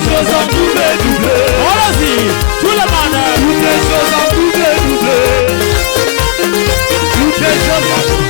choses en doublé, doublé. Allons-y, tout le monde. Toutes les choses en doublé, doublé. Toutes les choses en doublé.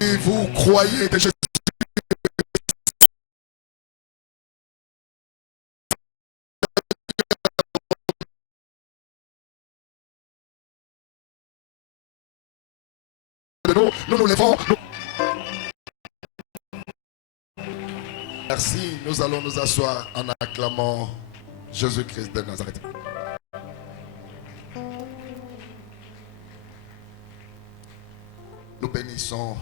Si vous croyez que Jésus nous nous levons. Merci. Nous allons nous asseoir en acclamant Jésus-Christ de Nazareth. Nous bénissons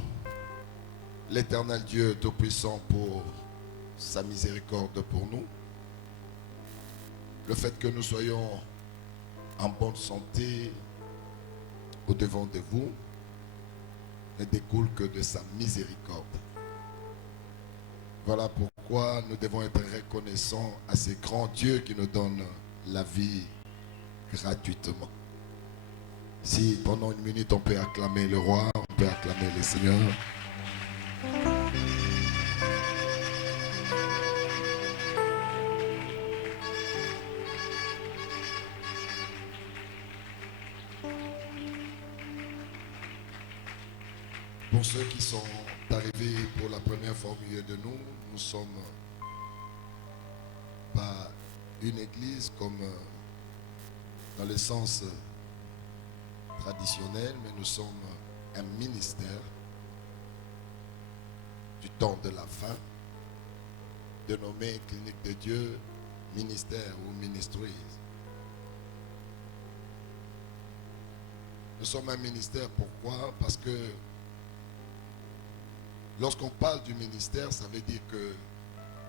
l'Éternel Dieu Tout-Puissant pour sa miséricorde pour nous. Le fait que nous soyons en bonne santé au-devant de vous ne découle que de sa miséricorde. Voilà pourquoi nous devons être reconnaissants à ces grands dieux qui nous donnent la vie gratuitement. Si pendant une minute on peut acclamer le roi, on peut acclamer le Seigneur. Pour ceux qui sont arrivés pour la première fois au milieu de nous, nous ne sommes pas une église comme dans le sens traditionnel, mais nous sommes un ministère du temps de la fin, dénommé Clinique de Dieu, ministère ou ministries. Nous sommes un ministère, pourquoi? Parce que lorsqu'on parle du ministère, ça veut dire que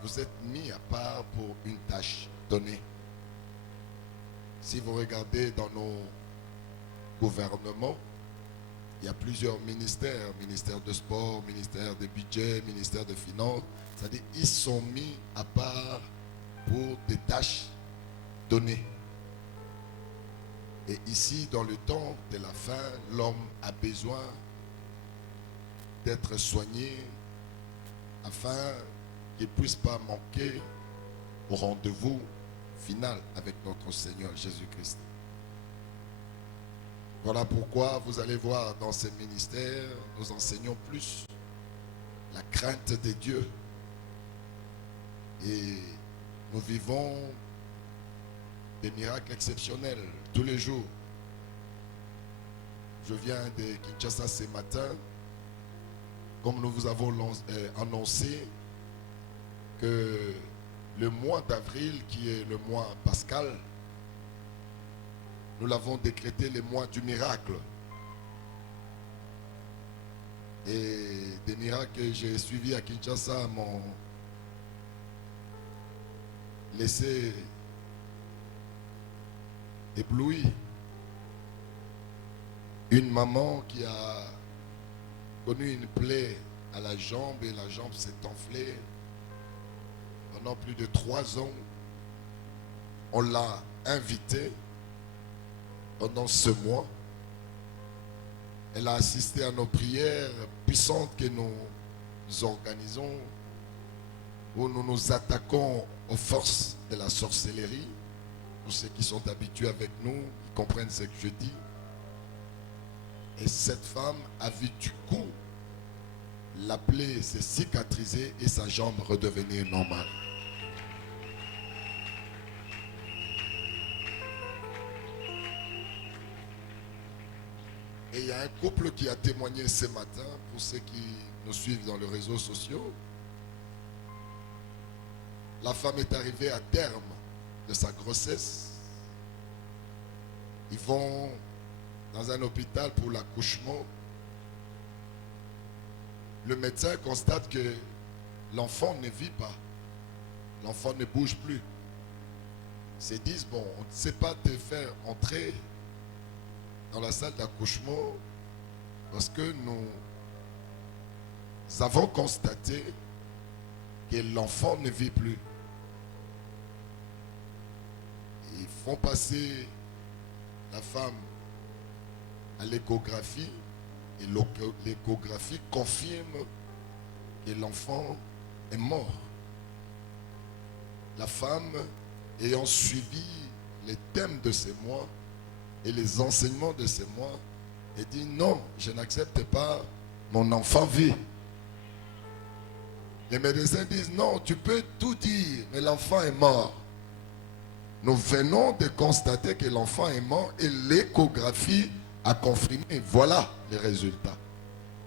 vous êtes mis à part pour une tâche donnée. Si vous regardez dans nos gouvernements, il y a plusieurs ministères, ministère de sport, ministère de budget, ministère de finances. C'est-à-dire qu'ils sont mis à part pour des tâches données. Et ici, dans le temps de la fin, l'homme a besoin d'être soigné afin qu'il ne puisse pas manquer au rendez-vous final avec notre Seigneur Jésus-Christ. Voilà pourquoi vous allez voir dans ces ministères, nous enseignons plus la crainte de Dieu. Et nous vivons des miracles exceptionnels tous les jours. Je viens de Kinshasa ce matin. Comme nous vous avons annoncé que le mois d'avril, qui est le mois pascal, nous l'avons décrété le mois du miracle. Et des miracles que j'ai suivis à Kinshasa m'ont laissé ébloui. Une maman qui a connu une plaie à la jambe et la jambe s'est enflée pendant plus de 3 ans. On l'a invitée pendant ce mois. Elle a assisté à nos prières puissantes que nous organisons, où nous nous attaquons aux forces de la sorcellerie. Tous ceux qui sont habitués avec nous comprennent ce que je dis. Et cette femme a vu du coup la plaie s'est cicatrisée et sa jambe redevenait normale. Et il y a un couple qui a témoigné ce matin, pour ceux qui nous suivent dans les réseaux sociaux. La femme est arrivée à terme de sa grossesse. Ils vont dans un hôpital pour l'accouchement. Le médecin constate que l'enfant ne vit pas. L'enfant ne bouge plus. Ils se disent, bon, on ne sait pas te faire entrer dans la salle d'accouchement parce que nous avons constaté que l'enfant ne vit plus. Ils font passer la femme à l'échographie et l'échographie confirme que l'enfant est mort. La femme, ayant suivi les thèmes de ces mois et les enseignements de ces mois, elle dit non, je n'accepte pas, mon enfant vit. Les médecins disent non, tu peux tout dire, mais l'enfant est mort. Nous venons de constater que l'enfant est mort et l'échographie a confirmé. Voilà les résultats.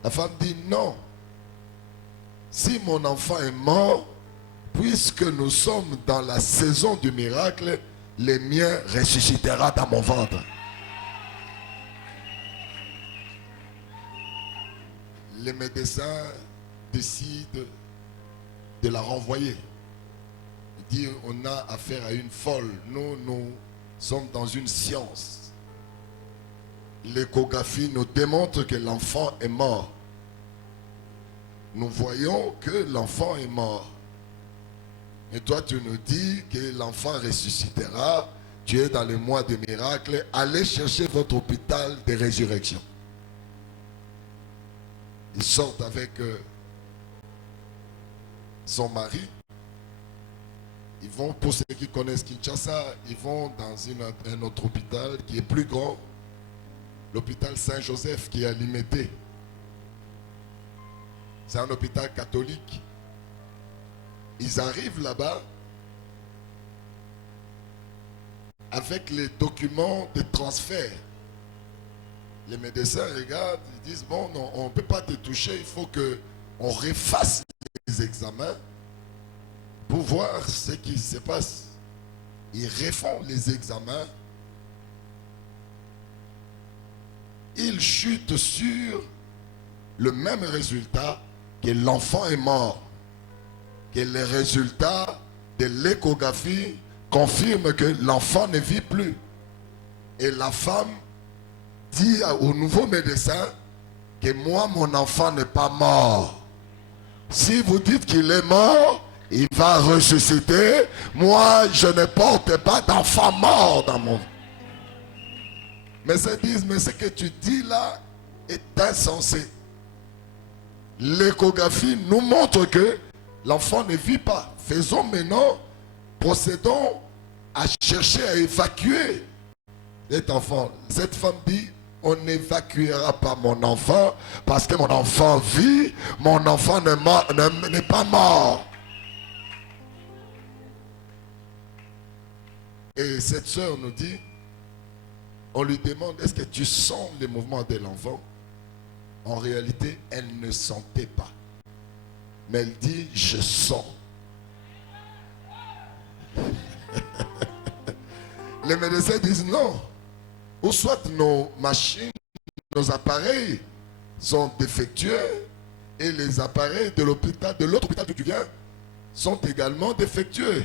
La femme dit non. Si mon enfant est mort, puisque nous sommes dans la saison du miracle, les miens ressuscitera dans mon ventre. Les médecins décident de la renvoyer. Il dit, on a affaire à une folle. Nous sommes dans une science. L'échographie nous démontre que l'enfant est mort. Nous voyons que l'enfant est mort. Et toi, tu nous dis que l'enfant ressuscitera. Tu es dans les mois de miracle. Allez chercher votre hôpital de résurrection. Ils sortent avec son mari. Ils vont, pour ceux qui connaissent Kinshasa, ils vont dans un autre hôpital qui est plus grand. L'hôpital Saint-Joseph qui est à Limété. C'est un hôpital catholique. Ils arrivent là-bas avec les documents de transfert. Les médecins regardent, ils disent, bon, non, on ne peut pas te toucher, il faut qu'on refasse les examens pour voir ce qui se passe. Ils refont les examens. Ils chutent sur le même résultat, que l'enfant est mort. Que les résultats de l'échographie confirment que l'enfant ne vit plus. Et la femme dit au nouveau médecin que moi, mon enfant n'est pas mort. Si vous dites qu'il est mort, il va ressusciter. Moi, je ne porte pas d'enfant mort dans mon... Mais ils disent, mais ce que tu dis là est insensé. L'échographie nous montre que l'enfant ne vit pas. Faisons maintenant, procédons à chercher à évacuer cet enfant. Cette femme dit, on n'évacuera pas mon enfant parce que mon enfant vit, mon enfant n'est pas mort. Et cette sœur nous dit, on lui demande, est-ce que tu sens les mouvements de l'enfant? En réalité, elle ne sentait pas. Mais elle dit, je sens. Les médecins disent non. Ou soit nos machines, nos appareils sont défectueux et les appareils de l'hôpital, de l'autre hôpital d'où tu viens, sont également défectueux.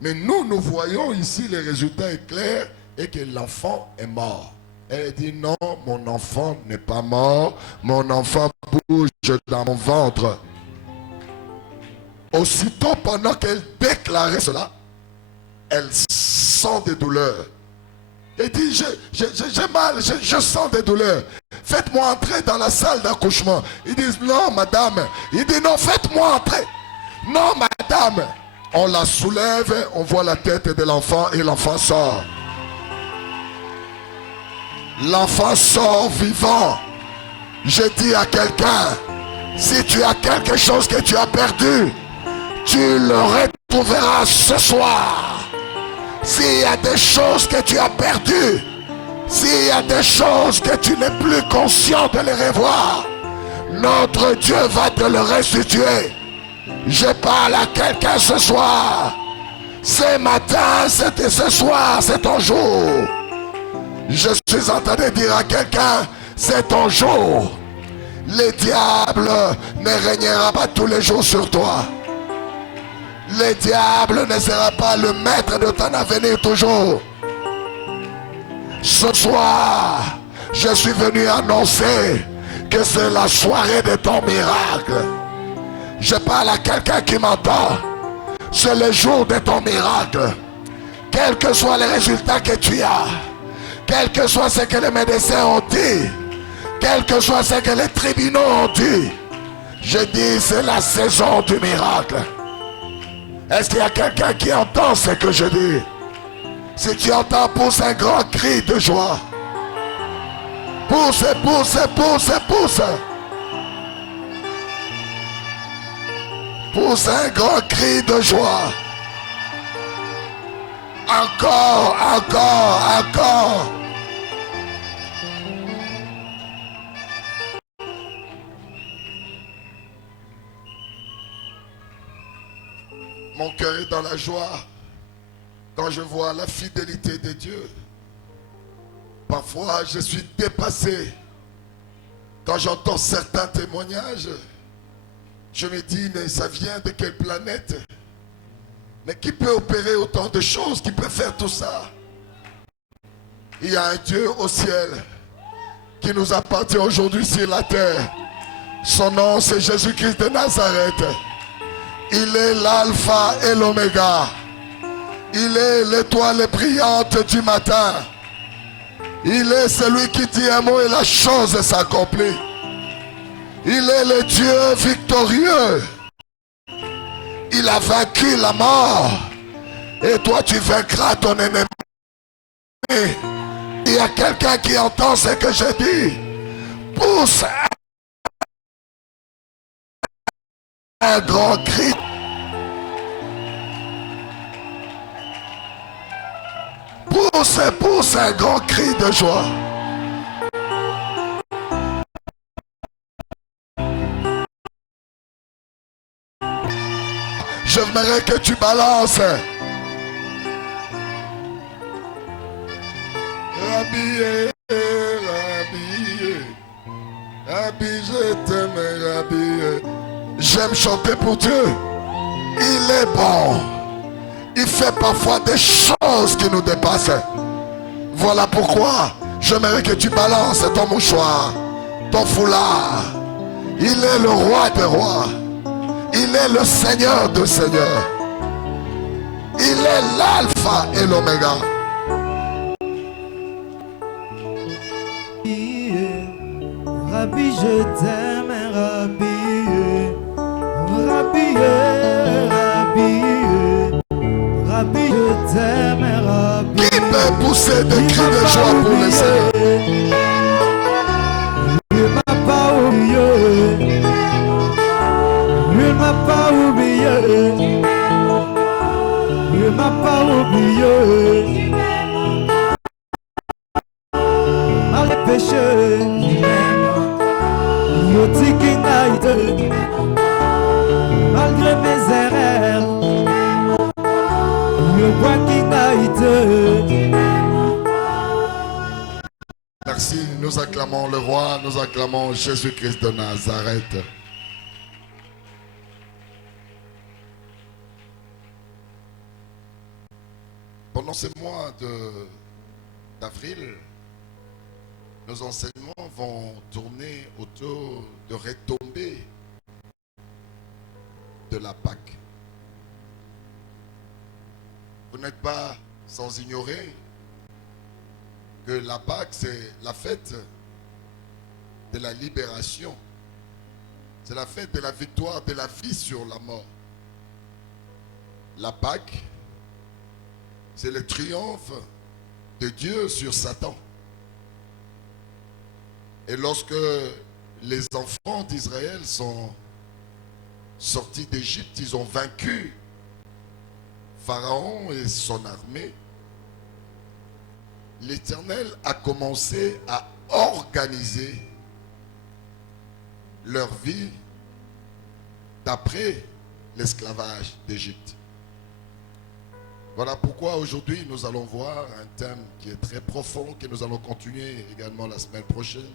Mais nous voyons ici les résultats éclairs et que l'enfant est mort. Elle dit non, mon enfant n'est pas mort, mon enfant bouge dans mon ventre. Aussitôt, pendant qu'elle déclarait cela, elle sent des douleurs. Elle dit, j'ai mal, je sens des douleurs. Faites-moi entrer dans la salle d'accouchement. Ils disent, non, madame. Il dit, non, faites-moi entrer. Non, madame. On la soulève, on voit la tête de l'enfant et l'enfant sort. L'enfant sort vivant. Je dis à quelqu'un, si tu as quelque chose que tu as perdu, tu le retrouveras ce soir. S'il y a des choses que tu as perdues, s'il y a des choses que tu n'es plus conscient de les revoir, notre Dieu va te le restituer. Je parle à quelqu'un ce soir. Ce matin, c'était ce soir, c'est ton jour. Je suis en train de dire à quelqu'un, c'est ton jour. Le diable ne régnera pas tous les jours sur toi. Le diable ne sera pas le maître de ton avenir toujours. Ce soir, je suis venu annoncer que c'est la soirée de ton miracle. Je parle à quelqu'un qui m'entend. C'est le jour de ton miracle. Quels que soient les résultats que tu as, quel que soit ce que les médecins ont dit, quel que soit ce que les tribunaux ont dit, je dis c'est la saison du miracle. Est-ce qu'il y a quelqu'un qui entend ce que je dis? Si tu entends, pousse un grand cri de joie. Pousse, pousse, pousse, pousse. Pousse un grand cri de joie. Encore, encore, encore. Mon cœur est dans la joie quand je vois la fidélité de Dieu. Parfois, je suis dépassé quand j'entends certains témoignages. Je me dis, mais ça vient de quelle planète? Mais qui peut opérer autant de choses? Qui peut faire tout ça? Il y a un Dieu au ciel qui nous appartient aujourd'hui sur la terre. Son nom, c'est Jésus-Christ de Nazareth. Il est l'alpha et l'oméga. Il est l'étoile brillante du matin. Il est celui qui dit un mot et la chose s'accomplit. Il est le Dieu victorieux. Il a vaincu la mort. Et toi, tu vaincras ton ennemi. Il y a quelqu'un qui entend ce que je dis. Pousse un grand cri. Pousse un grand cri de joie. J'aimerais que tu balances. Rabbi, Rabbi, je t'aime, Rabbi. J'aime chanter pour Dieu. Il est bon. Il fait parfois des choses qui nous dépassent. Voilà pourquoi j'aimerais que tu balances ton mouchoir, ton foulard. Il est le roi des rois. Il est le Seigneur des seigneurs. Il est l'alpha et l'oméga. Rabbi, je t'aime, Rabbi. Rabbi, Rabbi. Rabbi, je t'aime, Rabbi. Qui peut pousser des cris de joie pour le Seigneur? Il m'a pas oublié. Il m'a pas oublié. Il m'a pas oublié. Malgré péché, il m'aime. Il dit qu'il n'a été. Malgré mes erreurs, il voit qu'il n'a été. Merci, nous acclamons le roi, nous acclamons Jésus-Christ de Nazareth. Pendant ces mois d'avril, nos enseignements vont tourner autour de retombées de la Pâque. Vous n'êtes pas sans ignorer que la Pâque, c'est la fête de la libération. C'est la fête de la victoire de la vie sur la mort. La Pâque, c'est le triomphe de Dieu sur Satan. Et lorsque les enfants d'Israël sont sortis d'Égypte, ils ont vaincu Pharaon et son armée. L'Éternel a commencé à organiser leur vie d'après l'esclavage d'Égypte. Voilà pourquoi aujourd'hui nous allons voir un thème qui est très profond, que nous allons continuer également la semaine prochaine,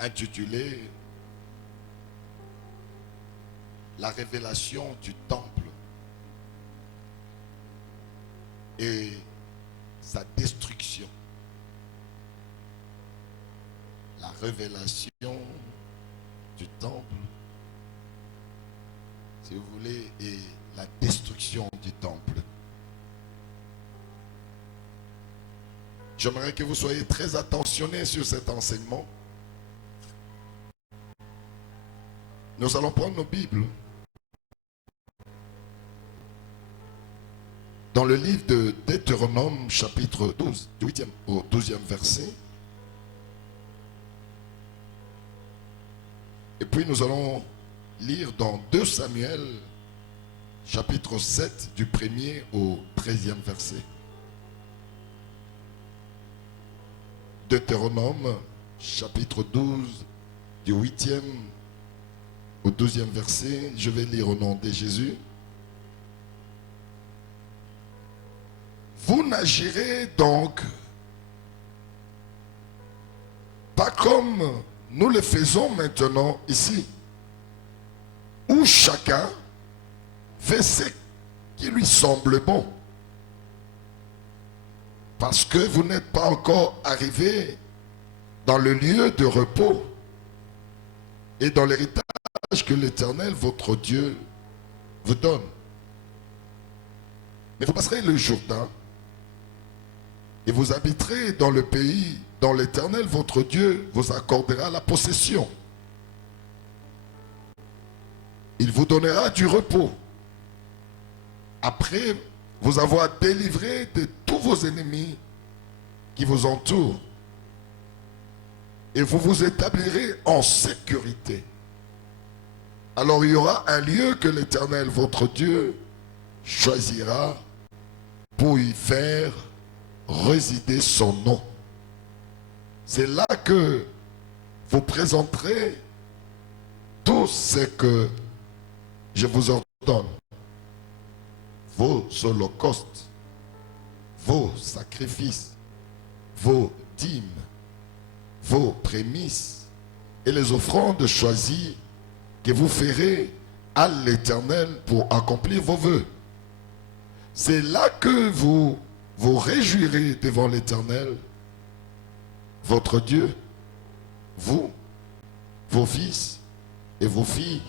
intitulé La révélation du temple et sa destruction. La révélation du temple, si vous voulez, et la destruction du temple. J'aimerais que vous soyez très attentionnés sur cet enseignement. Nous allons prendre nos Bibles dans le livre de Deutéronome, chapitre 12, du 8e au 12e verset. Et puis nous allons lire dans 2 Samuel, chapitre 7, du 1er au 13e verset. Deutéronome, chapitre 12, du 8e au 12e verset. Je vais lire au nom de Jésus. Vous n'agirez donc pas comme nous le faisons maintenant ici, où chacun fait ce qui lui semble bon. Parce que vous n'êtes pas encore arrivés dans le lieu de repos et dans l'héritage que l'Éternel, votre Dieu, vous donne. Mais vous passerez le Jourdain et vous habiterez dans le pays dont l'Éternel, votre Dieu, vous accordera la possession. Il vous donnera du repos après vous avoir délivré de tous vos ennemis qui vous entourent. Et vous vous établirez en sécurité. Alors il y aura un lieu que l'Éternel, votre Dieu, choisira pour y faire résider son nom. C'est là que vous présenterez tout ce que je vous ordonne. Vos holocaustes, vos sacrifices, vos dîmes, vos prémices et les offrandes choisies que vous ferez à l'Éternel pour accomplir vos vœux. C'est là que vous vous réjouirez devant l'Éternel, votre Dieu, vous, vos fils et vos filles,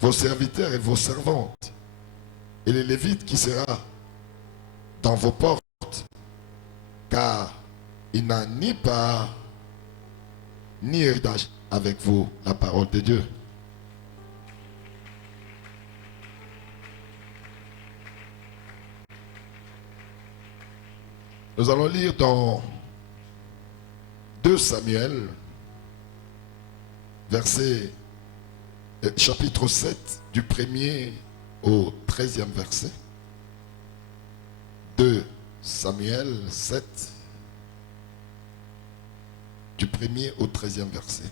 vos serviteurs et vos servantes, et les Lévites qui sera dans vos portes, car il n'a ni part ni héritage avec vous, la parole de Dieu. Nous allons lire dans 2 Samuel, chapitre 7, du 1er au 13e verset. 2 Samuel 7, du 1er au 13e verset.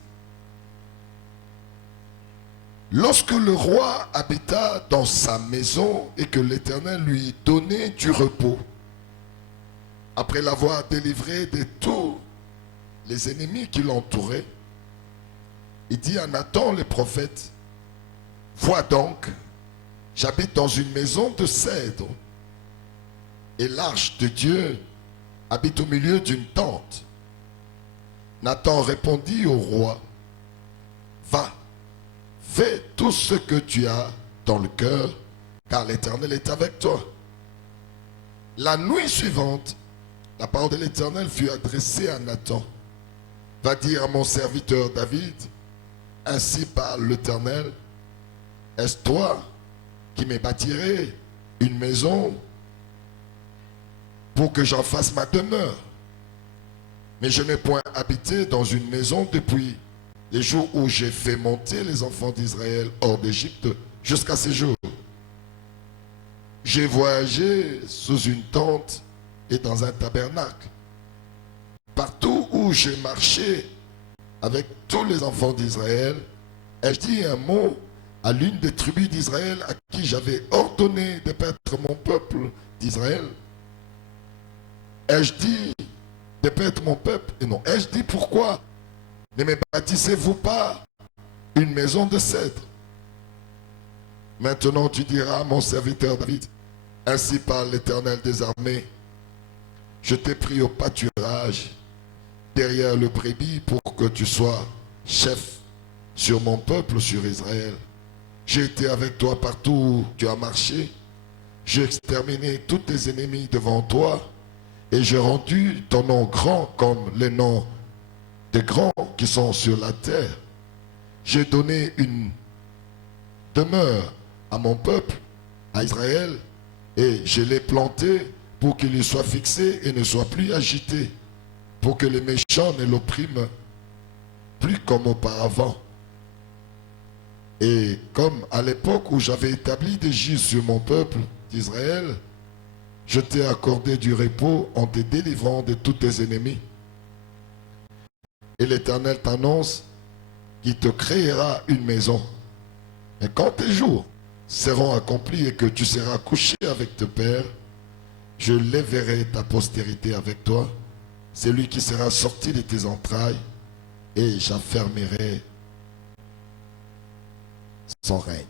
Lorsque le roi habita dans sa maison et que l'Éternel lui donnait du repos, après l'avoir délivré de tous les ennemis qui l'entouraient, il dit à Nathan le prophète, « Vois donc, j'habite dans une maison de cèdre, et l'arche de Dieu habite au milieu d'une tente. » Nathan répondit au roi, « Va, fais tout ce que tu as dans le cœur, car l'Éternel est avec toi. » La nuit suivante, la parole de l'Éternel fut adressée à Nathan. « Va dire à mon serviteur David, ainsi parle l'Éternel, est-ce toi qui me bâtirais une maison pour que j'en fasse ma demeure? Mais je n'ai point habité dans une maison depuis les jours où j'ai fait monter les enfants d'Israël hors d'Égypte jusqu'à ces jours. J'ai voyagé sous une tente et dans un tabernacle. Partout où j'ai marché avec tous les enfants d'Israël, ai-je dit un mot à l'une des tribus d'Israël à qui j'avais ordonné de paître mon peuple d'Israël? Ai-je dit de paître mon peuple? Et non. Ai-je dit pourquoi ne me bâtissez-vous pas une maison de cèdre? Maintenant tu diras à mon serviteur David, ainsi parle l'Éternel des armées, je t'ai pris au pâturage derrière le brebis pour que tu sois chef sur mon peuple, sur Israël. J'ai été avec toi partout où tu as marché. J'ai exterminé tous tes ennemis devant toi et j'ai rendu ton nom grand comme les noms des grands qui sont sur la terre. J'ai donné une demeure à mon peuple, à Israël, et je l'ai planté pour qu'il y soit fixé et ne soit plus agité, pour que les méchants ne l'oppriment plus comme auparavant. Et comme à l'époque où j'avais établi des juges sur mon peuple d'Israël, je t'ai accordé du repos en te délivrant de tous tes ennemis. Et l'Éternel t'annonce qu'il te créera une maison. Mais quand tes jours seront accomplis et que tu seras couché avec tes pères, je lèverai ta postérité avec toi, c'est lui qui sera sorti de tes entrailles, et j'affermirai son règne.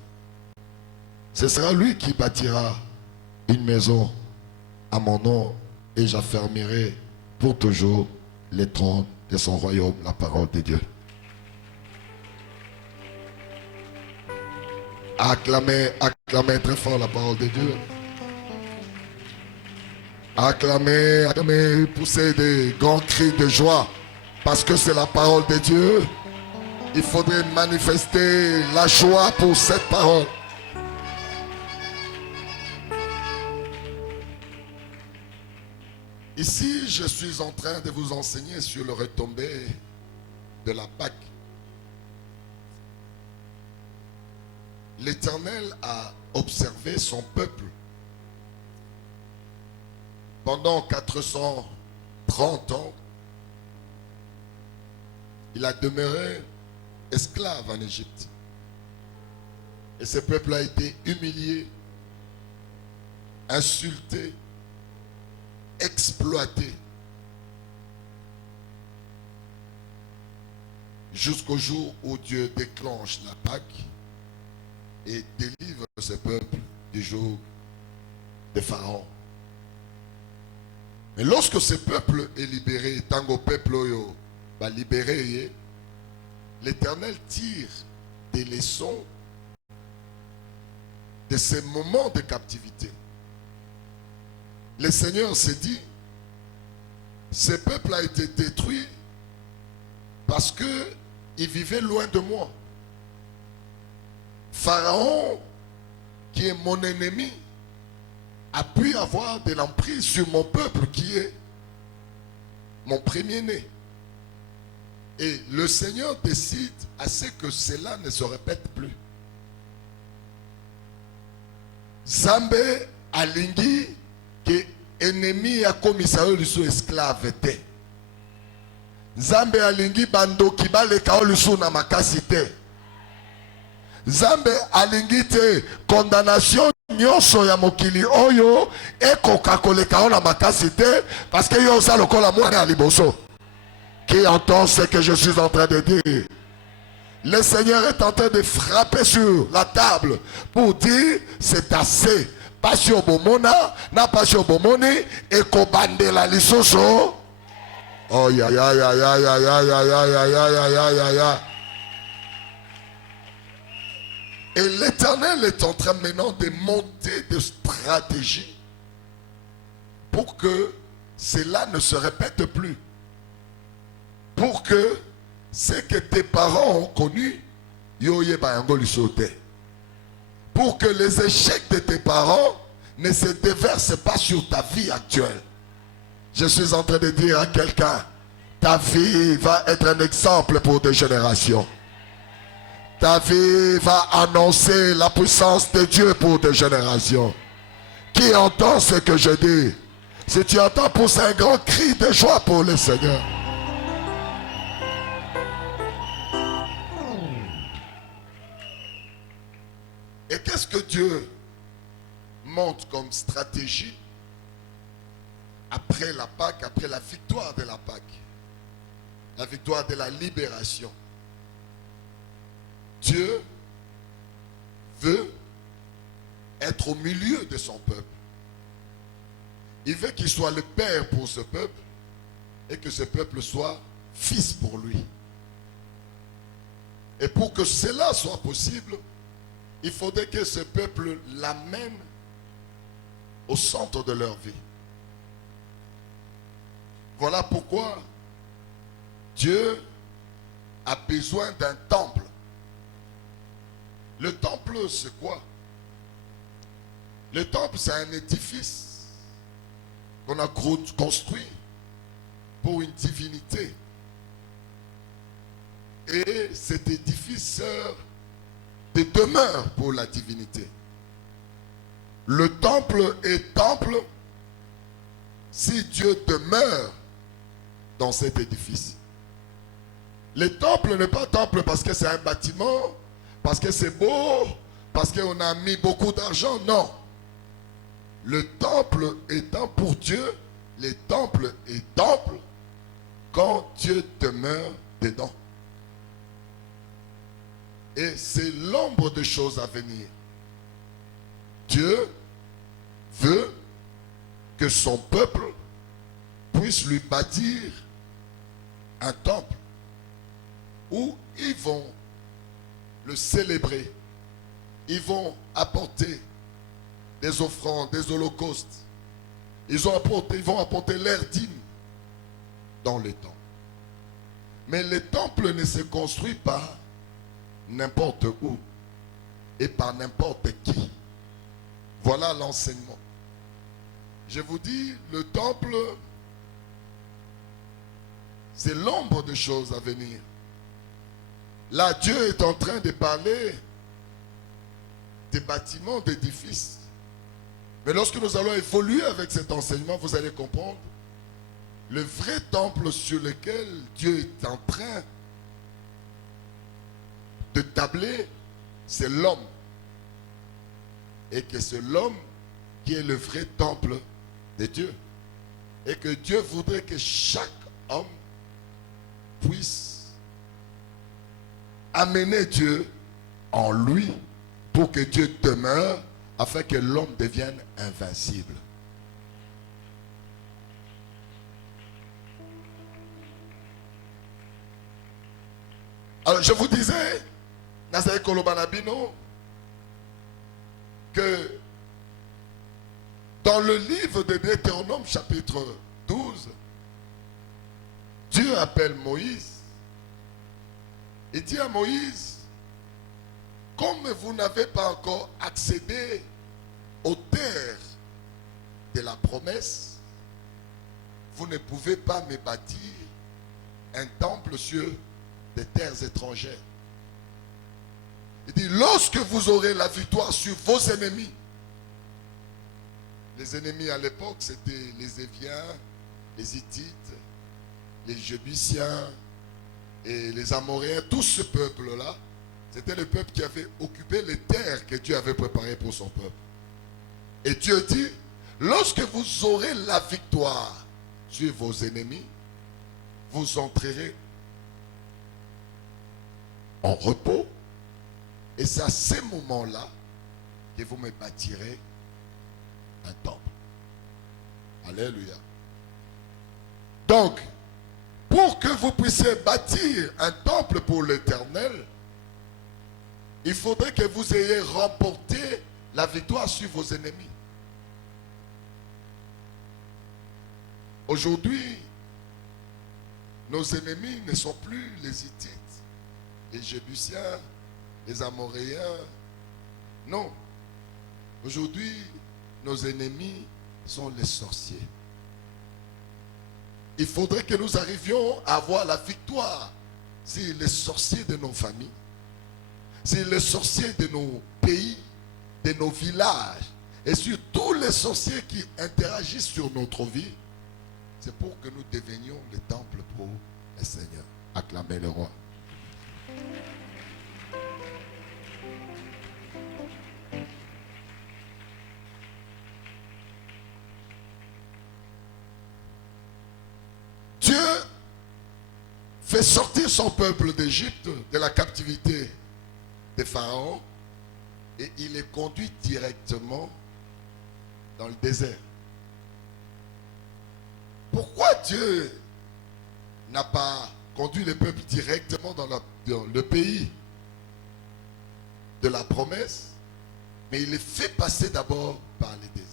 Ce sera lui qui bâtira une maison à mon nom, et j'affermirai pour toujours les trônes de son royaume, la parole de Dieu. Acclamez, acclamez très fort la parole de Dieu. Acclamez, acclamez, poussez des grands cris de joie, parce que c'est la parole de Dieu. Il faudrait manifester la joie pour cette parole. Ici, je suis en train de vous enseigner sur le retombé de la Pâque. L'Éternel a observé son peuple pendant 430 ans. Il a demeuré esclave en Égypte. Et ce peuple a été humilié, insulté, exploité, jusqu'au jour où Dieu déclenche la Pâque et délivre ce peuple du joug de Pharaon. Mais lorsque ce peuple est libéré, tango peuple va libérer, l'Éternel tire des leçons de ces moments de captivité. Le Seigneur s'est dit, ce peuple a été détruit parce qu'il vivait loin de moi. Pharaon, qui est mon ennemi, a pu avoir de l'emprise sur mon peuple qui est mon premier-né. Et le Seigneur décide à ce que cela ne se répète plus. Zambé alingi que ennemi a commissaire lusu esclave te. Zambé alingi bando kibale kao lusu na makasi te. Zambé alingi te condamnation nyonso ya mokili oyo ekoka koleka na makasi te parce que yo sa lokola mwana liboso. Qui entend ce que je suis en train de dire? Le Seigneur est en train de frapper sur la table pour dire c'est assez. Pas sur Bomona, n'a pas sur Bomoni, et kobande la lisoso. Oh ya ya ya ya ya ya ya ya ya ya ya ya ya ya. Et l'Éternel est en train maintenant de monter de stratégie pour que cela ne se répète plus. Pour que ce que tes parents ont connu, pour que les échecs de tes parents ne se déversent pas sur ta vie actuelle. Je suis en train de dire à quelqu'un, ta vie va être un exemple pour des générations. Ta vie va annoncer la puissance de Dieu pour des générations. Qui entend ce que je dis? Si tu entends, pousse un grand cri de joie pour le Seigneur. Et qu'est-ce que Dieu montre comme stratégie après la Pâque, après la victoire de la Pâque, la victoire de la libération? Dieu veut être au milieu de son peuple. Il veut qu'il soit le père pour ce peuple et que ce peuple soit fils pour lui. Et pour que cela soit possible, il faudrait que ce peuple l'amène au centre de leur vie. Voilà pourquoi Dieu a besoin d'un temple. Le temple, c'est quoi? Le temple, c'est un édifice qu'on a construit pour une divinité. Et cet édifice sert de demeure pour la divinité. Le temple est temple si Dieu demeure dans cet édifice. Le temple n'est pas temple parce que c'est un bâtiment, parce que c'est beau, parce qu'on a mis beaucoup d'argent. Non. Le temple étant pour Dieu, les temples et temples quand Dieu demeure dedans. Et c'est l'ombre de choses à venir. Dieu veut que son peuple puisse lui bâtir un temple où ils vont le célébrer. Ils vont apporter des offrandes, des holocaustes. Ils vont apporter l'air digne dans les temples. Mais les temples ne se construisent pas n'importe où et par n'importe qui. Voilà l'enseignement. Je vous dis, le temple, c'est l'ombre de choses à venir. Là, Dieu est en train de parler des bâtiments, d'édifices. Mais lorsque nous allons évoluer avec cet enseignement, vous allez comprendre le vrai temple sur lequel Dieu est en train de tabler, c'est l'homme. Et que c'est l'homme qui est le vrai temple de Dieu. Et que Dieu voudrait que chaque homme puisse amener Dieu en lui pour que Dieu demeure afin que l'homme devienne invincible. Alors je vous disais, Nazaré Kolobanabino, que dans le livre de Deutéronome chapitre 12, Dieu appelle Moïse. Il dit à Moïse, comme vous n'avez pas encore accédé aux terres de la promesse, vous ne pouvez pas me bâtir un temple sur des terres étrangères. Il dit, lorsque vous aurez la victoire sur vos ennemis, les ennemis à l'époque, c'était les Éviens, les Hittites, les Jébusiens et les Amoréens, tout ce peuple-là, c'était le peuple qui avait occupé les terres que Dieu avait préparées pour son peuple. Et Dieu dit, lorsque vous aurez la victoire sur vos ennemis, vous entrerez en repos. Et c'est à ces moments-là que vous me bâtirez un temple. Alléluia. Donc, pour que vous puissiez bâtir un temple pour l'Éternel, il faudrait que vous ayez remporté la victoire sur vos ennemis. Aujourd'hui, nos ennemis ne sont plus les Hittites, les Jébusiens, les Amoréens. Non. Aujourd'hui, nos ennemis sont les sorciers. Il faudrait que nous arrivions à avoir la victoire sur les sorciers de nos familles, sur les sorciers de nos pays, de nos villages, et sur tous les sorciers qui interagissent sur notre vie. C'est pour que nous devenions le temple pour le Seigneur. Acclamez le roi. Dieu fait sortir son peuple d'Égypte, de la captivité des pharaons, et il les conduit directement dans le désert. Pourquoi Dieu n'a pas conduit le peuple directement dans le pays de la promesse, mais il les fait passer d'abord par le désert?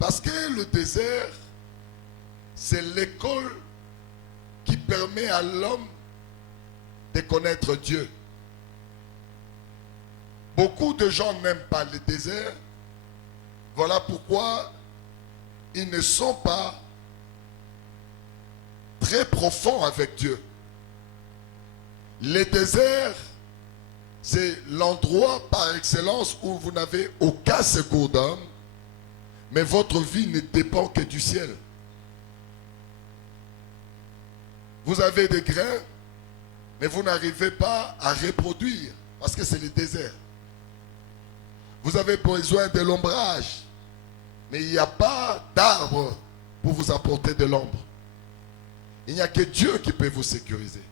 Parce que le désert, c'est l'école qui permet à l'homme de connaître Dieu. Beaucoup de gens n'aiment pas le désert. Voilà pourquoi ils ne sont pas très profonds avec Dieu. Le désert, c'est l'endroit par excellence où vous n'avez aucun secours d'homme, mais votre vie ne dépend que du ciel. Vous avez des grains, Mais vous n'arrivez pas à reproduire parce que c'est le désert. Vous avez besoin de l'ombrage, mais il n'y a pas d'arbre pour vous apporter de l'ombre. Il n'y a que Dieu qui peut vous sécuriser.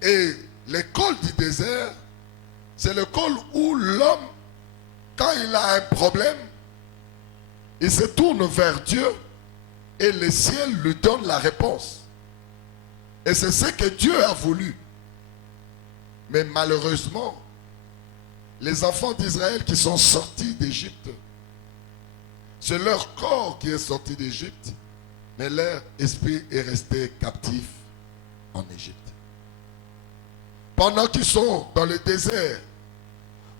Et l'école du désert, c'est l'école où l'homme, quand il a un problème, il se tourne vers Dieu et le ciel lui donne la réponse. Et c'est ce que Dieu a voulu. Mais malheureusement, les enfants d'Israël qui sont sortis d'Égypte, c'est leur corps qui est sorti d'Égypte, mais leur esprit est resté captif en Égypte. Pendant qu'ils sont dans le désert,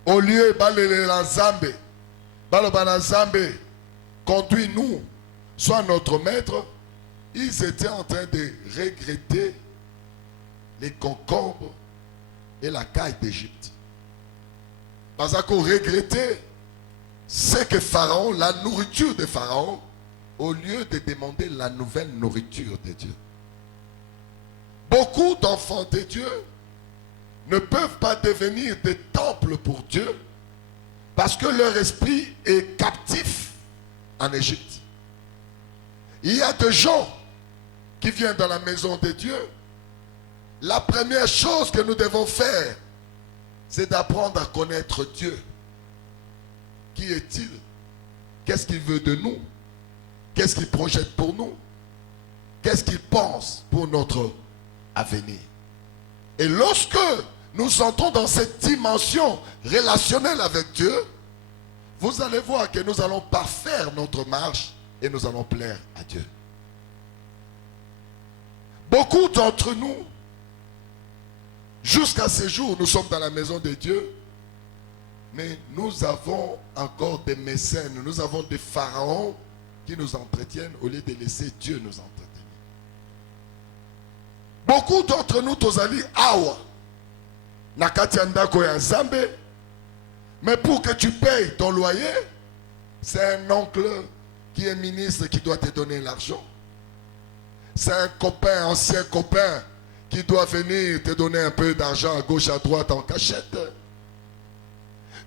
au lieu de conduis-nous, sois notre maître, ils étaient en train de regretter les concombres et la caille d'Égypte. Parce qu'on regrettait c'est que Pharaon, la nourriture de Pharaon, au lieu de demander la nouvelle nourriture de Dieu. Beaucoup d'enfants de Dieu ne peuvent pas devenir des temples pour Dieu parce que leur esprit est captif en Égypte. Il y a des gens qui viennent dans la maison de Dieu. La première chose que nous devons faire, c'est d'apprendre à connaître Dieu. Qui est-il? Qu'est-ce qu'il veut de nous? Qu'est-ce qu'il projette pour nous? Qu'est-ce qu'il pense pour notre avenir? Et lorsque nous entrons dans cette dimension relationnelle avec Dieu, vous allez voir que nous allons parfaire notre marche et nous allons plaire à Dieu. Beaucoup d'entre nous, jusqu'à ce jour, nous sommes dans la maison de Dieu, mais nous avons encore des mécènes, nous avons des pharaons qui nous entretiennent au lieu de laisser Dieu nous entretenir. Beaucoup d'entre nous, tozali awa, nakati andako ya Nzambe, mais pour que tu payes ton loyer, c'est un oncle qui est ministre qui doit te donner l'argent. C'est un copain, ancien copain, qui doit venir te donner un peu d'argent à gauche, à droite en cachette.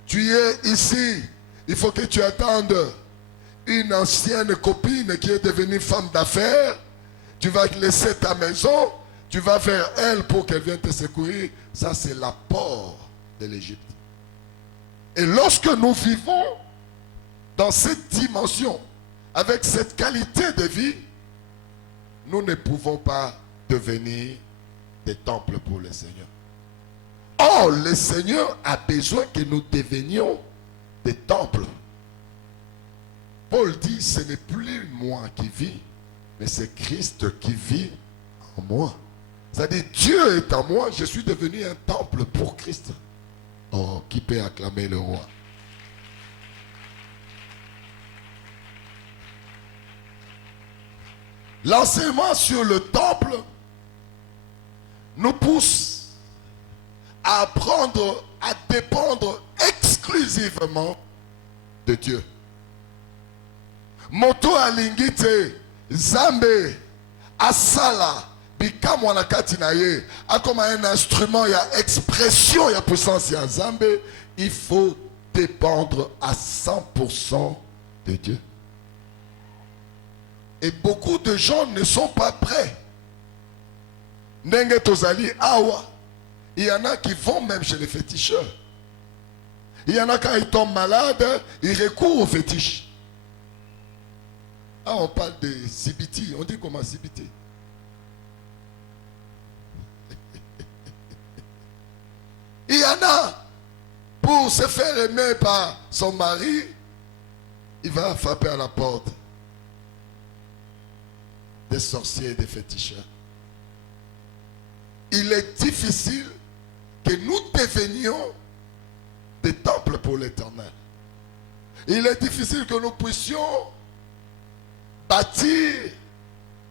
Tu es ici, il faut que tu attendes une ancienne copine qui est devenue femme d'affaires. Tu vas laisser ta maison, tu vas vers elle pour qu'elle vienne te secourir. Ça, c'est l'apport de l'Égypte. Et lorsque nous vivons dans cette dimension, avec cette qualité de vie, nous ne pouvons pas devenir des temples pour le Seigneur. Or, le Seigneur a besoin que nous devenions des temples. Paul dit, ce n'est plus moi qui vis, mais c'est Christ qui vit en moi. C'est-à-dire, Dieu est en moi, je suis devenu un temple pour Christ. Oh, qui peut acclamer le roi? L'enseignement sur le temple nous pousse à apprendre à dépendre exclusivement de Dieu. Moto alingite Zambe asala bikamo na kati na ye comme un instrument, il y a expression, il y a puissance, il y a Zambe. Il faut dépendre à 100% de Dieu. Et beaucoup de gens ne sont pas prêts. Ndenge tozali awa. Il y en a qui vont même chez les féticheurs. Il y en a quand ils tombent malades, ils recourent aux fétiches. Ah, on parle de Sibiti. On dit comment Sibiti? Il y en a, pour se faire aimer par son mari, il va frapper à la porte des sorciers et des féticheurs. Il est difficile que nous devenions des temples pour l'Éternel. Il est difficile que nous puissions bâtir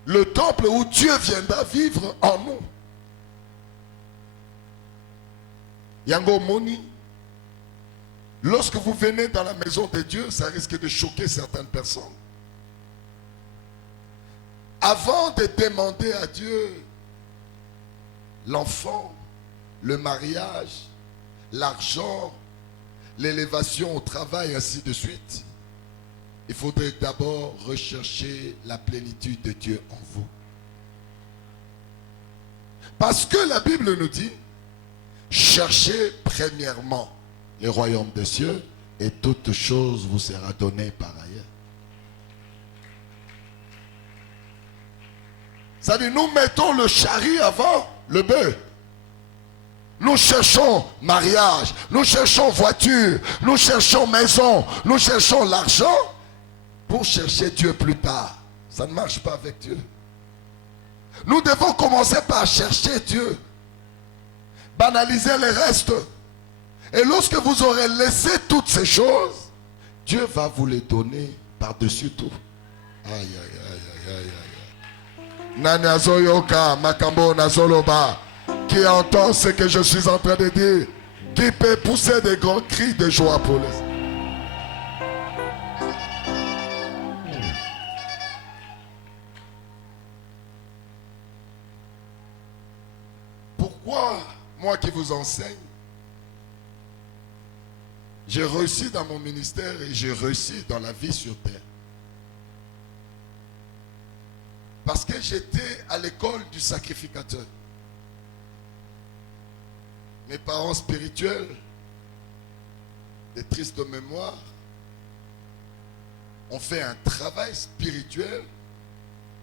le temple où Dieu viendra vivre en nous. Yango Moni, lorsque vous venez dans la maison de Dieu, ça risque de choquer certaines personnes. Avant de demander à Dieu l'enfant, le mariage, l'argent, l'élévation au travail, ainsi de suite, il faudrait d'abord rechercher la plénitude de Dieu en vous. Parce que la Bible nous dit, cherchez premièrement le royaume des cieux et toute chose vous sera donnée par ailleurs. Ça dit, nous mettons le chariot avant le bœuf. Nous cherchons mariage, nous cherchons voiture, nous cherchons maison, nous cherchons l'argent pour chercher Dieu plus tard. Ça ne marche pas avec Dieu. Nous devons commencer par chercher Dieu. Banaliser les restes. Et lorsque vous aurez laissé toutes ces choses, Dieu va vous les donner par-dessus tout. Aïe, aïe, aïe, aïe, aïe, aïe. Nani azoyoka, makambo nazoloba. Qui entend ce que je suis en train de dire? Qui peut pousser des grands cris de joie pour les... Pourquoi, moi qui vous enseigne, j'ai réussi dans mon ministère et j'ai réussi dans la vie sur terre? Parce que j'étais à l'école du sacrificateur. Mes parents spirituels, des tristes de mémoire, ont fait un travail spirituel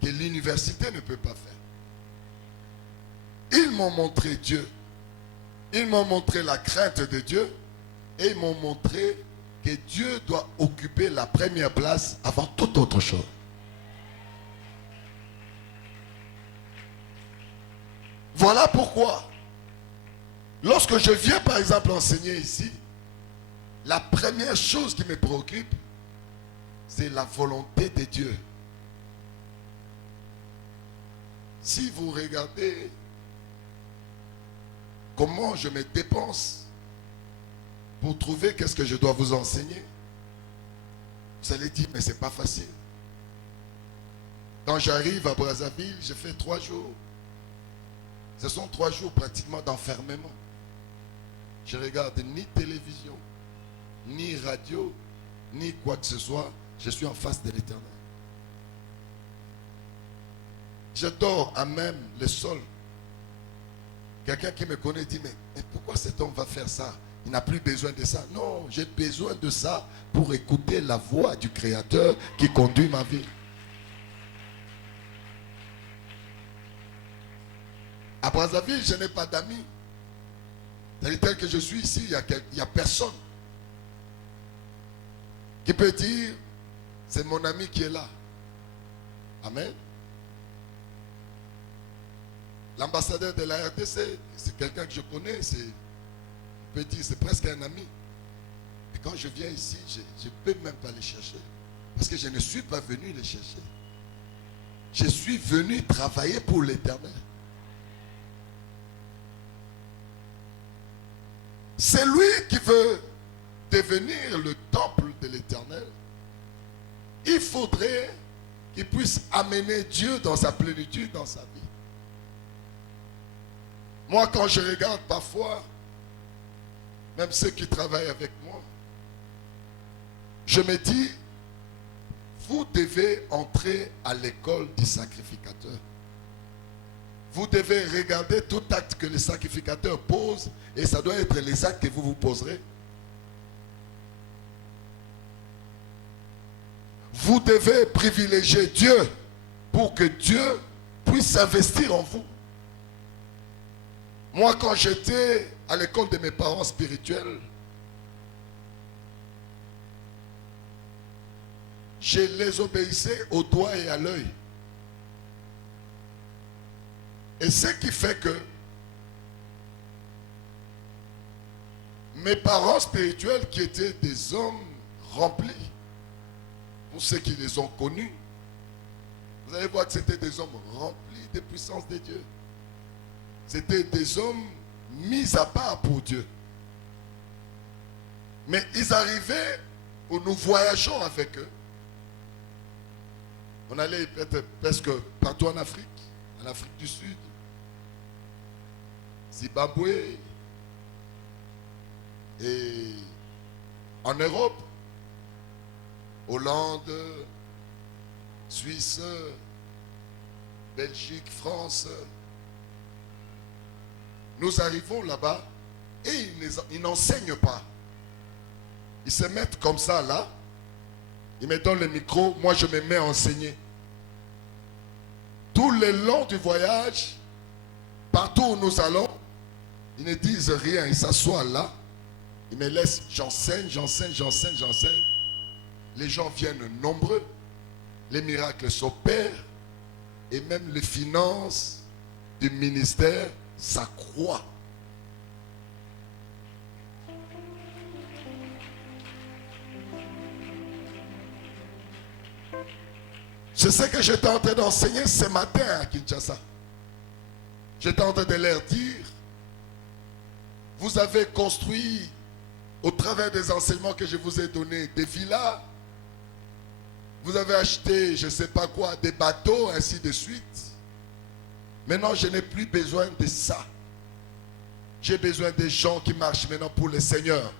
que l'université ne peut pas faire. Ils m'ont montré Dieu. Ils m'ont montré la crainte de Dieu. Et ils m'ont montré que Dieu doit occuper la première place avant toute autre chose. Voilà pourquoi, lorsque je viens par exemple enseigner ici, la première chose qui me préoccupe, c'est la volonté de Dieu. Si vous regardez comment je me dépense pour trouver qu'est-ce que je dois vous enseigner, vous allez dire, mais c'est pas facile. Quand j'arrive à Brazzaville, je fais 3 jours. Ce sont 3 jours pratiquement d'enfermement. Je ne regarde ni télévision, ni radio, ni quoi que ce soit. Je suis en face de l'Éternel. Je dors à même le sol. Quelqu'un qui me connaît dit, mais pourquoi cet homme va faire ça? Il n'a plus besoin de ça. Non, j'ai besoin de ça pour écouter la voix du Créateur qui conduit ma vie. À Brazzaville, je n'ai pas d'amis. Tel que je suis ici, il n'y a personne qui peut dire, c'est mon ami qui est là. Amen. L'ambassadeur de la RDC, c'est quelqu'un que je connais, je peux dire, c'est presque un ami. Et quand je viens ici, je ne peux même pas les chercher. Parce que je ne suis pas venu les chercher. Je suis venu travailler pour l'Éternel. C'est lui qui veut devenir le temple de l'Éternel. Il faudrait qu'il puisse amener Dieu dans sa plénitude dans sa vie. Moi, quand je regarde parfois, même ceux qui travaillent avec moi, je me dis, vous devez entrer à l'école du sacrificateur. Vous devez regarder tout acte que le sacrificateur pose et ça doit être les actes que vous vous poserez. Vous devez privilégier Dieu pour que Dieu puisse s'investir en vous. Moi, quand j'étais à l'école de mes parents spirituels, je les obéissais au doigt et à l'œil. Et ce qui fait que mes parents spirituels, qui étaient des hommes remplis, pour ceux qui les ont connus, vous allez voir que c'était des hommes remplis de puissance de Dieu. C'était des hommes mis à part pour Dieu. Mais ils arrivaient, où nous voyageons avec eux. On allait peut-être presque partout en Afrique du Sud. Zimbabwe et en Europe, Hollande, Suisse, Belgique, France. Nous arrivons là-bas et ils n'enseignent pas. Ils se mettent comme ça là, ils me donnent le micro, moi je me mets à enseigner. Tout le long du voyage, partout où nous allons, ils ne disent rien, ils s'assoient là, ils me laissent, j'enseigne. Les gens viennent nombreux, les miracles s'opèrent et même les finances du ministère s'accroissent. C'est ce que j'étais en train d'enseigner ce matin à Kinshasa. J'étais en train de leur dire, vous avez construit au travers des enseignements que je vous ai donnés des villas, vous avez acheté je ne sais pas quoi, des bateaux, ainsi de suite. Maintenant, je n'ai plus besoin de ça. J'ai besoin des gens qui marchent maintenant pour le Seigneur,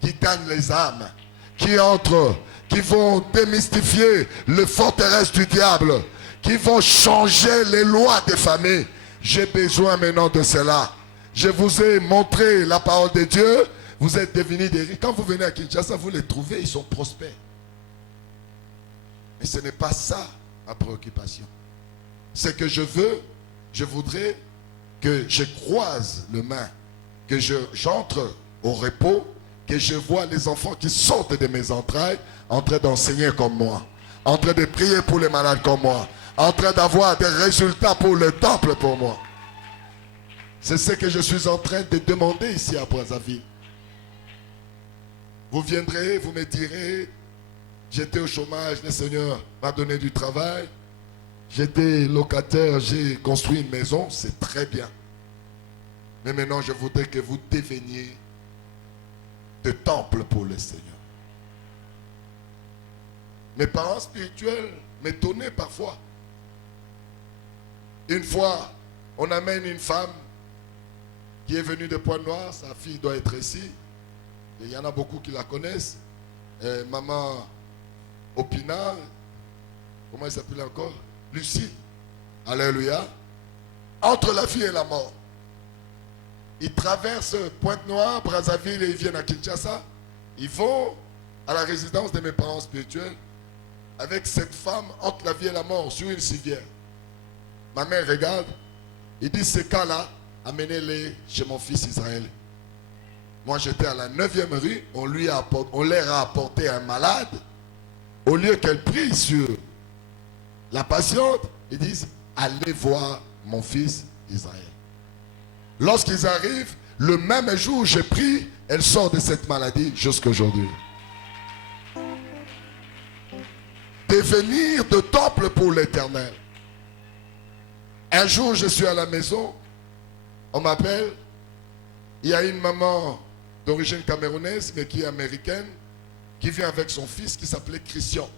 qui gagnent les âmes, qui entrent, qui vont démystifier les forteresses du diable, qui vont changer les lois des familles. J'ai besoin maintenant de cela. Je vous ai montré la parole de Dieu. Vous êtes devenus des riches. Quand vous venez à Kinshasa, vous les trouvez, ils sont prospères. Mais ce n'est pas ça ma préoccupation. Ce que je veux, je voudrais que je croise le main, que j'entre au repos, que je vois les enfants qui sortent de mes entrailles en train d'enseigner comme moi, en train de prier pour les malades comme moi, en train d'avoir des résultats pour le temple pour moi. C'est ce que je suis en train de demander ici à Brazzaville. Vous viendrez, vous me direz, j'étais au chômage, le Seigneur m'a donné du travail, j'étais locataire, j'ai construit une maison, c'est très bien. Mais maintenant, je voudrais que vous deveniez de temple pour le Seigneur. Mes parents spirituels m'étonnaient parfois. Une fois, on amène une femme qui est venue de Pointe-Noire, sa fille doit être ici. Et il y en a beaucoup qui la connaissent. Maman Opina, comment elle s'appelle encore? Lucie. Alléluia. Entre la vie et la mort. Ils traversent Pointe-Noire, Brazzaville et ils viennent à Kinshasa. Ils vont à la résidence de mes parents spirituels avec cette femme entre la vie et la mort sur une civière. Ma mère regarde, il dit ces cas-là, amenez-les chez mon fils Israël. Moi j'étais à la 9e rue, on leur a apporté un malade. Au lieu qu'elle prie sur la patiente, ils disent allez voir mon fils Israël. Lorsqu'ils arrivent, le même jour où je prie, elle sort de cette maladie jusqu'à aujourd'hui. Devenir de temple pour l'Éternel. Un jour, je suis à la maison, on m'appelle, il y a une maman d'origine camerounaise, mais qui est américaine, qui vient avec son fils qui s'appelait Christian.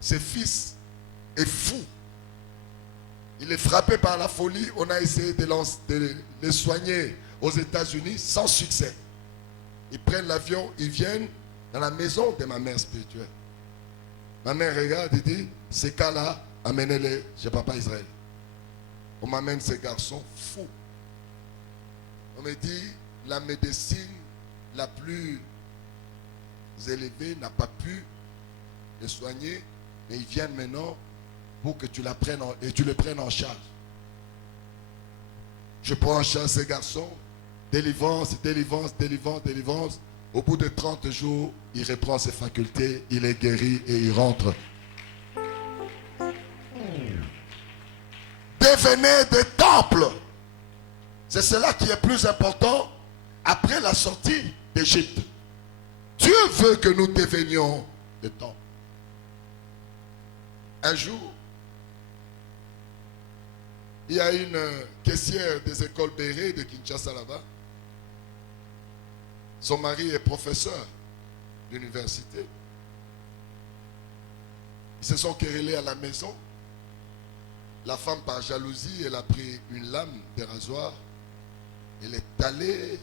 Ce fils est fou. Il est frappé par la folie. On a essayé de le soigner aux États-Unis sans succès. Ils prennent l'avion, ils viennent dans la maison de ma mère spirituelle. Ma mère regarde et dit, ces cas-là, amenez-les chez Papa Israël. On m'amène ces garçons fous. On me dit, la médecine la plus élevée n'a pas pu les soigner, mais ils viennent maintenant pour que tu la prennes et tu les prennes en charge. Je prends en charge ces garçons, délivrance. Au bout de 30 jours, il reprend ses facultés, il est guéri et il rentre. Devenez des temples. C'est cela qui est plus important après la sortie d'Égypte. Dieu veut que nous devenions des temples. Un jour, il y a une caissière des écoles Béré de Kinshasa là-bas. Son mari est professeur d'université. Ils se sont querellés à la maison. La femme, par jalousie, elle a pris une lame de rasoir Il est allé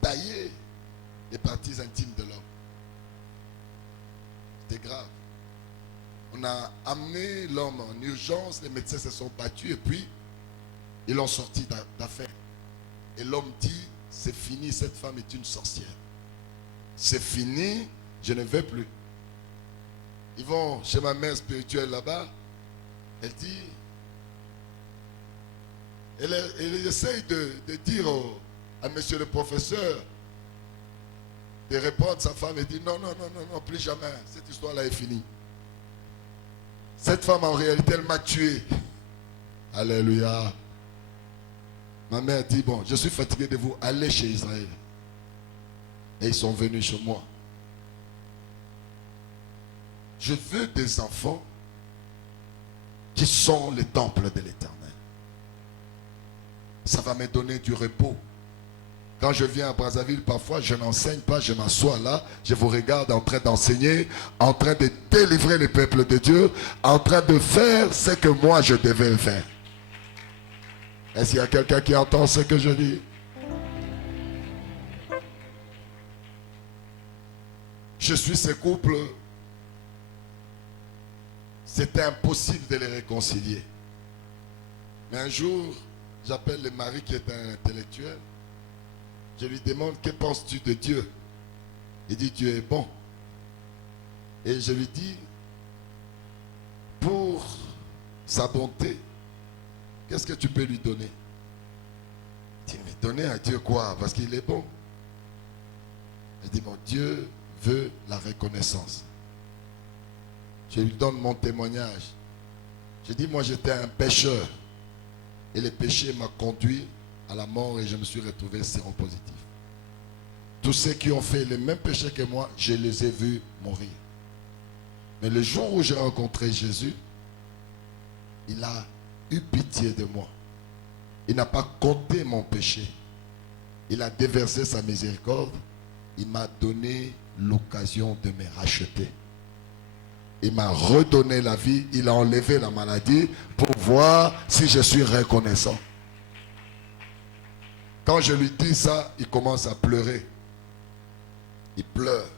tailler les parties intimes de l'homme. C'était grave. On a amené l'homme en urgence, les médecins se sont battus et puis ils l'ont sorti d'affaire. Et l'homme dit, c'est fini, cette femme est une sorcière. C'est fini, je ne veux plus. Ils vont chez ma mère spirituelle là-bas. Elle dit, elle essaye de dire à monsieur le professeur de répondre. Sa femme, elle dit, non, non, non, non, non, plus jamais. Cette histoire-là est finie. Cette femme, en réalité, elle m'a tué. Alléluia. Ma mère dit, bon, je suis fatigué de vous, allez chez Israël. Et ils sont venus chez moi. Je veux des enfants qui sont les temples de l'Éternel. Ça va me donner du repos. Quand je viens à Brazzaville, parfois, je n'enseigne pas, je m'assois là, je vous regarde en train d'enseigner, en train de délivrer le peuple de Dieu, en train de faire ce que moi je devais faire. Est-ce qu'il y a quelqu'un qui entend ce que je dis? Je suis ce couple. C'était impossible de les réconcilier. Mais un jour, j'appelle le mari qui est un intellectuel. Je lui demande, que penses-tu de Dieu? Il dit, Dieu est bon. Et je lui dis, pour sa bonté, qu'est-ce que tu peux lui donner? Il dit, mais donner à Dieu quoi? Parce qu'il est bon. Je dis, mon Dieu veut la reconnaissance. Je lui donne mon témoignage. Je dis, moi j'étais un pécheur. Et le péché m'a conduit à la mort et je me suis retrouvé séropositif. Tous ceux qui ont fait le même péché que moi, je les ai vus mourir. Mais le jour où j'ai rencontré Jésus, il a eu pitié de moi. Il n'a pas compté mon péché. Il a déversé sa miséricorde. Il m'a donné l'occasion de me racheter. Il m'a redonné la vie. Il a enlevé la maladie pour voir si je suis reconnaissant. Quand je lui dis ça, il commence à pleurer. Il pleure.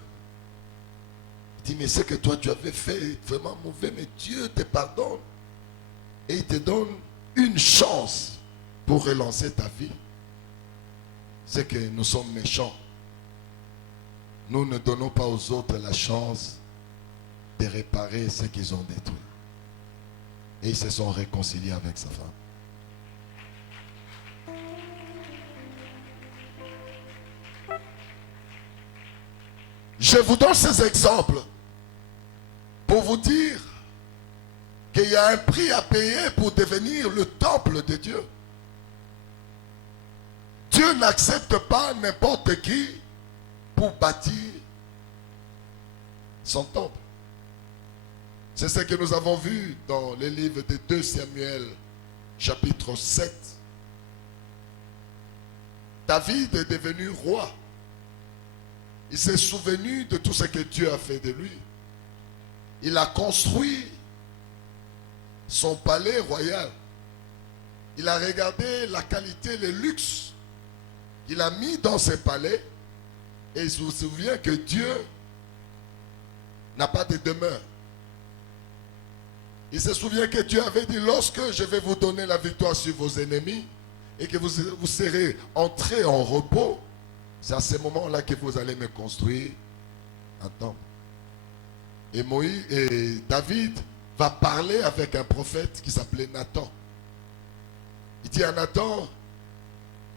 Il dit, mais c'est que toi tu avais fait vraiment mauvais, mais Dieu te pardonne. Et il te donne une chance pour relancer ta vie. C'est que nous sommes méchants. Nous ne donnons pas aux autres la chance de réparer ce qu'ils ont détruit. Et ils se sont réconciliés avec sa femme. Je vous donne ces exemples pour vous dire qu'il y a un prix à payer pour devenir le temple de Dieu. Dieu n'accepte pas n'importe qui pour bâtir son temple. C'est ce que nous avons vu dans le livre de 2 Samuel, chapitre 7. David est devenu roi. Il s'est souvenu de tout ce que Dieu a fait de lui. Il a construit son palais royal. Il a regardé la qualité, le luxe qu'il a mis dans ses palais. Et il se souvient que Dieu n'a pas de demeure. Il se souvient que Dieu avait dit, lorsque je vais vous donner la victoire sur vos ennemis et que vous serez entrés en repos, c'est à ce moment-là que vous allez me construire un temple. Et David va parler avec un prophète qui s'appelait Nathan. Il dit à Nathan,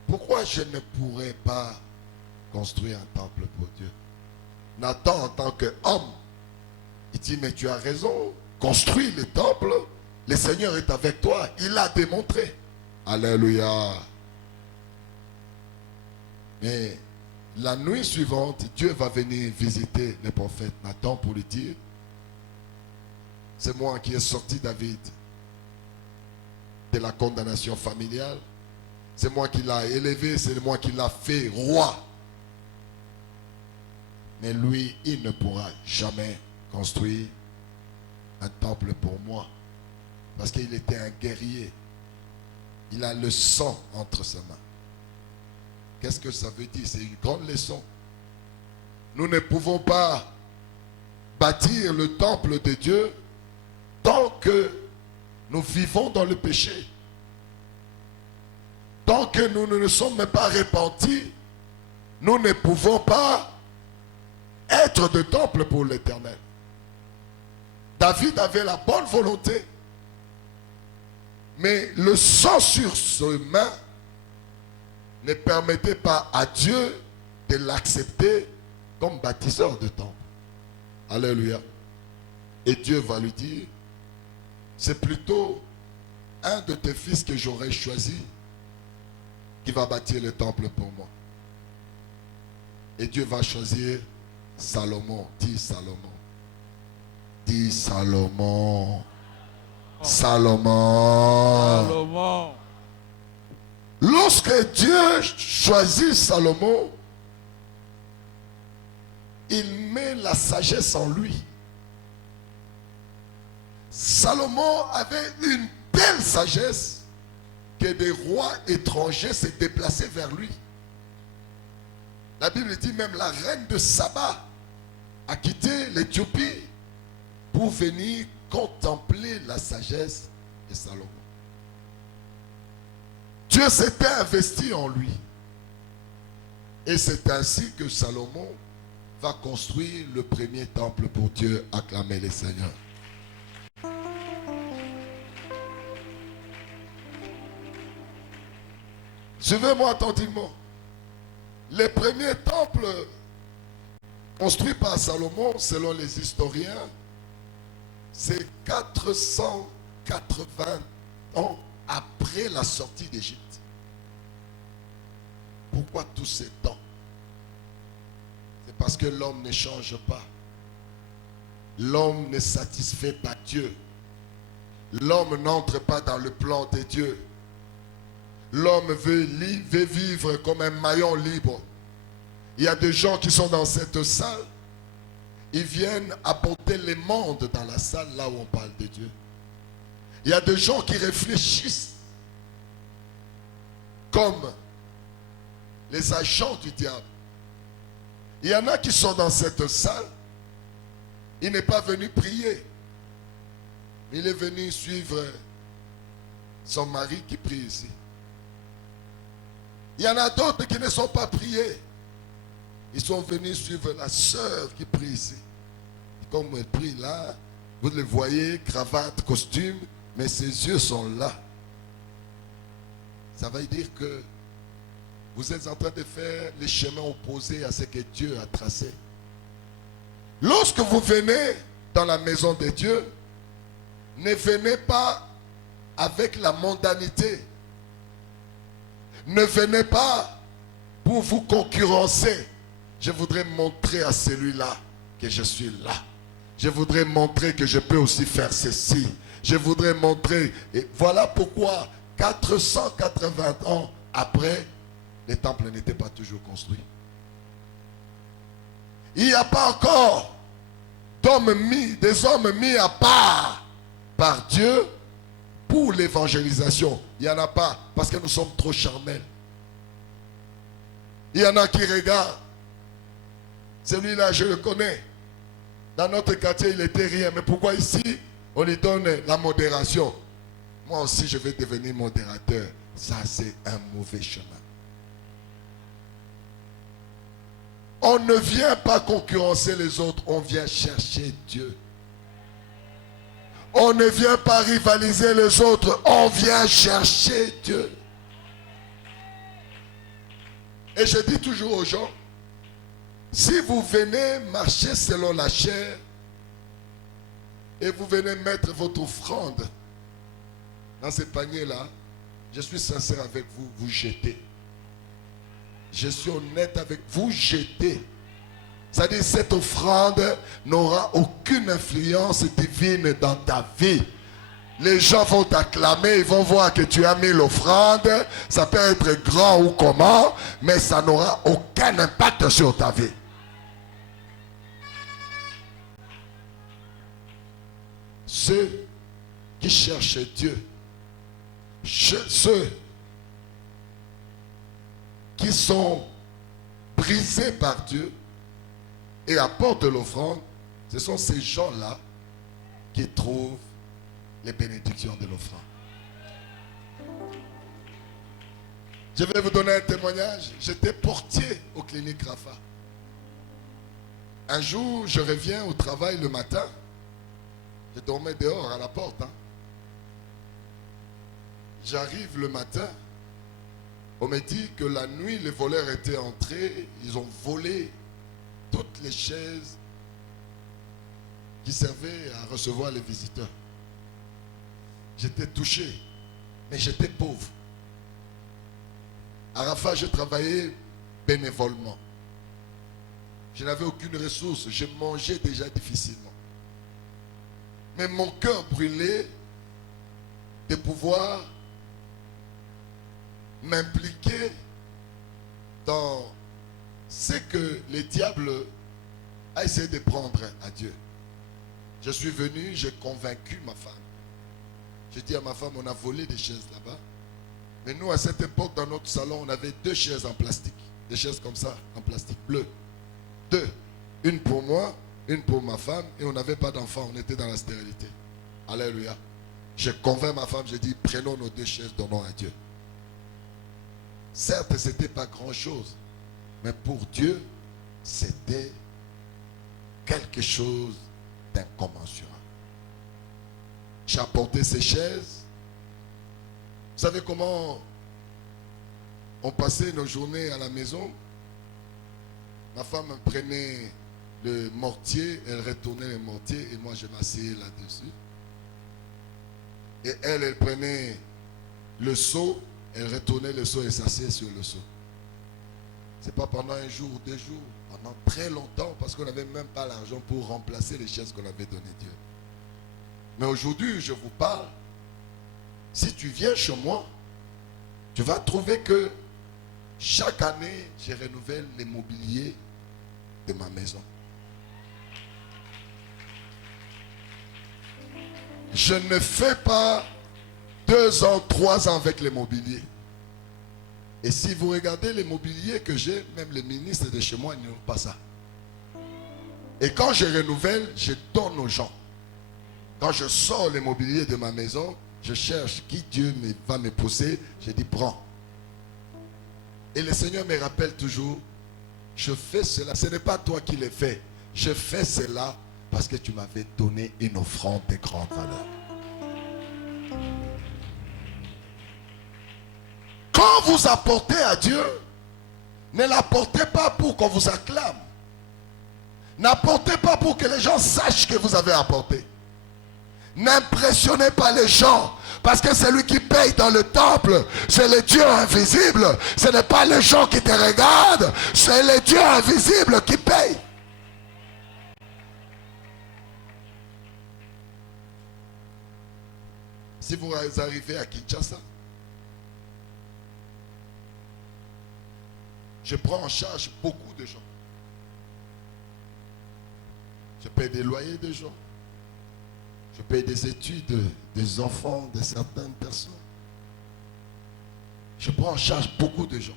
pourquoi je ne pourrais pas construire un temple pour Dieu? Nathan, en tant qu'homme, il dit, mais tu as raison, construis le temple, le Seigneur est avec toi, il a démontré. Alléluia. Mais la nuit suivante, Dieu va venir visiter le prophète Nathan pour lui dire, c'est moi qui ai sorti David de la condamnation familiale, c'est moi qui l'ai élevé, c'est moi qui l'ai fait roi. Mais lui, il ne pourra jamais construire un temple pour moi. Parce qu'il était un guerrier. Il a le sang entre ses mains. Qu'est-ce que ça veut dire? C'est une grande leçon. Nous ne pouvons pas bâtir le temple de Dieu tant que nous vivons dans le péché. Tant que nous ne sommes pas repentis, nous ne pouvons pas être de temple pour l'Éternel. David avait la bonne volonté, mais le sang sur ses mains ne permettait pas à Dieu de l'accepter comme bâtisseur de temple. Alléluia. Et Dieu va lui dire, c'est plutôt un de tes fils que j'aurais choisi qui va bâtir le temple pour moi. Et Dieu va choisir Salomon. Dis Salomon. Dis Salomon. Salomon. Salomon. Lorsque Dieu choisit Salomon, il met la sagesse en lui. Salomon avait une telle sagesse que des rois étrangers se déplaçaient vers lui. La Bible dit même la reine de Saba a quitté l'Éthiopie pour venir contempler la sagesse de Salomon. Dieu s'était investi en lui. Et c'est ainsi que Salomon va construire le premier temple pour Dieu. Acclamez les Seigneurs. Suivez-moi attentivement. Les premiers temples construits par Salomon, selon les historiens, c'est 480 ans après la sortie d'Égypte. Pourquoi tous ces temps? C'est parce que l'homme ne change pas. L'homme ne satisfait pas Dieu. L'homme n'entre pas dans le plan de Dieu. L'homme veut vivre comme un maillon libre. Il y a des gens qui sont dans cette salle. Ils viennent apporter les mondes dans la salle là où on parle de Dieu. Il y a des gens qui réfléchissent comme les agents du diable. Il y en a qui sont dans cette salle. Il n'est pas venu prier. Il est venu suivre son mari qui prie ici. Il y en a d'autres qui ne sont pas priés. Ils sont venus suivre la sœur qui prie ici. Comme elle prie là, vous le voyez, cravate, costume, mais ses yeux sont là. Ça veut dire que vous êtes en train de faire les chemins opposés à ce que Dieu a tracé. Lorsque vous venez dans la maison de Dieu, ne venez pas avec la mondanité. Ne venez pas pour vous concurrencer. Je voudrais montrer à celui-là que je suis là. Je voudrais montrer que je peux aussi faire ceci. Je voudrais montrer. Et voilà pourquoi 480 ans après, les temples n'étaient pas toujours construits. Il n'y a pas encore des hommes mis à part par Dieu pour l'évangélisation. Il n'y en a pas parce que nous sommes trop charnels. Il y en a qui regardent. Celui-là, je le connais. Dans notre quartier, il était rien. Mais pourquoi ici, on lui donne la modération? Moi aussi, je vais devenir modérateur. Ça, c'est un mauvais chemin. On ne vient pas concurrencer les autres, on vient chercher Dieu. On ne vient pas rivaliser les autres, on vient chercher Dieu. Et je dis toujours aux gens, si vous venez marcher selon la chair et vous venez mettre votre offrande dans ces paniers-là, je suis sincère avec vous, vous jetez. Je suis honnête avec vous, jetez. C'est-à-dire cette offrande n'aura aucune influence divine dans ta vie. Les gens vont t'acclamer, ils vont voir que tu as mis l'offrande. Ça peut être grand ou comment, mais ça n'aura aucun impact sur ta vie. Ceux qui cherchent Dieu, ceux qui sont brisés par Dieu et apportent l'offrande, ce sont ces gens-là qui trouvent les bénédictions de l'offrande. Je vais vous donner un témoignage. J'étais portier aux cliniques Rafa. Un jour, je reviens au travail le matin. Je dormais dehors à la porte. J'arrive le matin. On me dit que la nuit, les voleurs étaient entrés. Ils ont volé toutes les chaises qui servaient à recevoir les visiteurs. J'étais touché, mais j'étais pauvre. À Rafa, je travaillais bénévolement. Je n'avais aucune ressource. Je mangeais déjà difficilement. Mais mon cœur brûlait de pouvoir m'impliquer dans ce que le diable a essayé de prendre à Dieu. Je suis venu, j'ai convaincu ma femme. J'ai dit à ma femme, on a volé des chaises là-bas. Mais nous, à cette époque, dans notre salon, on avait 2 chaises en plastique. Des chaises comme ça, en plastique bleu. 2. Une pour moi, une pour ma femme. Et on n'avait pas d'enfant, on était dans la stérilité. Alléluia. J'ai convaincu ma femme, j'ai dit, prenons nos 2 chaises, donnons à Dieu. Certes, ce n'était pas grand-chose. Mais pour Dieu, c'était quelque chose d'incommensurable. J'ai apporté ces chaises. Vous savez comment on passait nos journées à la maison? Ma femme prenait le mortier, elle retournait le mortier et moi je m'asseyais là-dessus. Et elle prenait le seau, elle retournait le seau et s'asseyait sur le seau. Ce n'est pas pendant un jour ou 2 jours, pendant très longtemps, parce qu'on n'avait même pas l'argent pour remplacer les chaises qu'on avait données Dieu. Mais aujourd'hui, je vous parle. Si tu viens chez moi, tu vas trouver que chaque année, je renouvelle les mobiliers de ma maison. Je ne fais pas 2 ans, 3 ans avec les mobiliers. Et si vous regardez les mobiliers que j'ai, même les ministres de chez moi n'ont pas ça. Et quand je renouvelle, je donne aux gens. Quand je sors les mobiliers de ma maison, je cherche qui Dieu va me pousser. Je dis, prends. Et le Seigneur me rappelle toujours, je fais cela. Ce n'est pas toi qui le fais. Je fais cela parce que tu m'avais donné une offrande de grande valeur. Quand vous apportez à Dieu, ne l'apportez pas pour qu'on vous acclame. N'apportez pas pour que les gens sachent que vous avez apporté. N'impressionnez pas les gens, parce que celui qui paye dans le temple, c'est le Dieu invisible. Ce n'est pas les gens qui te regardent, c'est le Dieu invisible qui paye. Si vous arrivez à Kinshasa, je prends en charge beaucoup de gens. Je paye des loyers de gens. Je paye des études des enfants de certaines personnes. Je prends en charge beaucoup de gens.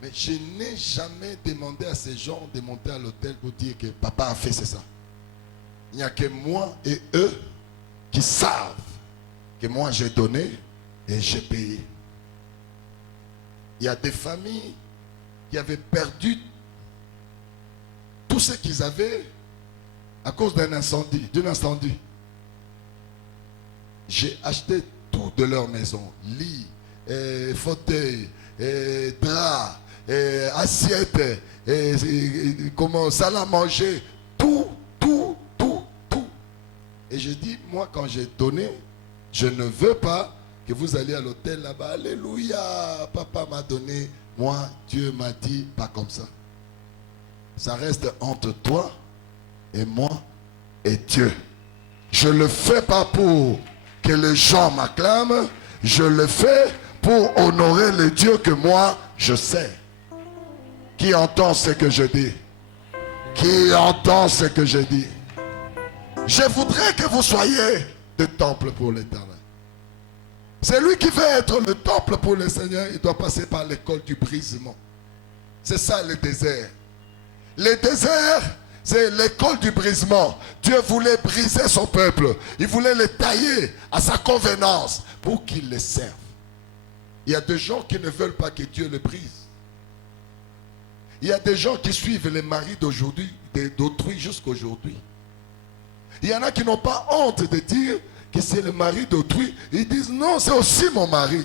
Mais je n'ai jamais demandé à ces gens de monter à l'hôtel pour dire que papa a fait ça. Il n'y a que moi et eux qui savent que moi j'ai donné et j'ai payé. Il y a des familles qui avaient perdu tout ce qu'ils avaient à cause d'un incendie, J'ai acheté tout de leur maison. Lit, fauteuil, drap, assiette, salle à manger. Tout. Et je dis, moi quand j'ai donné, je ne veux pas que vous alliez à l'hôtel là-bas. Alléluia, papa m'a donné. Moi, Dieu m'a dit, pas comme ça. Ça reste entre toi et moi et Dieu. Je ne le fais pas pour que les gens m'acclament. Je le fais pour honorer le Dieu que moi, je sais. Qui entend ce que je dis? Qui entend ce que je dis? Je voudrais que vous soyez des temples pour l'Éternel. Celui qui veut être le temple pour le Seigneur, il doit passer par l'école du brisement. C'est ça le désert. Le désert, c'est l'école du brisement. Dieu voulait briser son peuple. Il voulait le tailler à sa convenance pour qu'il le serve. Il y a des gens qui ne veulent pas que Dieu le brise. Il y a des gens qui suivent les maris d'aujourd'hui, d'autrui jusqu'aujourd'hui. Il y en a qui n'ont pas honte de dire que c'est le mari d'autrui. Ils disent non, c'est aussi mon mari.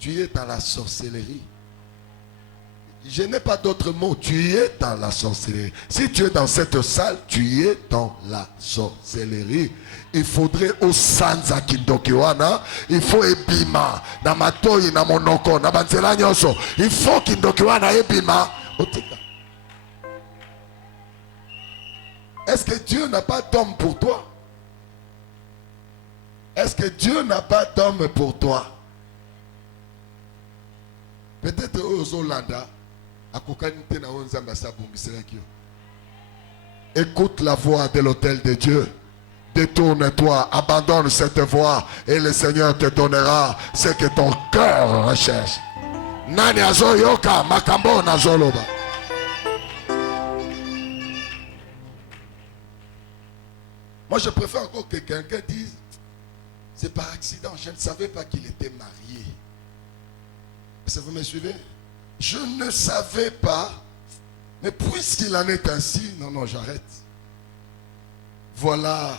Tu es dans la sorcellerie. Je n'ai pas d'autre mot. Tu es dans la sorcellerie. Si tu es dans cette salle, tu es dans la sorcellerie. Il faudrait au sanza kindokiwana. Il faut ebima. Na matoi na monoko. Na banzela nyoso. Il faut kindokiwana ebima. Otika. Est-ce que Dieu n'a pas d'homme pour toi? Est-ce que Dieu n'a pas d'homme pour toi? Peut-être aux Hollandais. Écoute la voix de l'autel de Dieu. Détourne-toi, abandonne cette voix et le Seigneur te donnera ce que ton cœur recherche. Nani azoyoka makambo nazoloba. Moi je préfère encore que quelqu'un dise c'est par accident, je ne savais pas qu'il était marié. Est-ce que vous me suivez? Je ne savais pas, mais puisqu'il en est ainsi, non, j'arrête. Voilà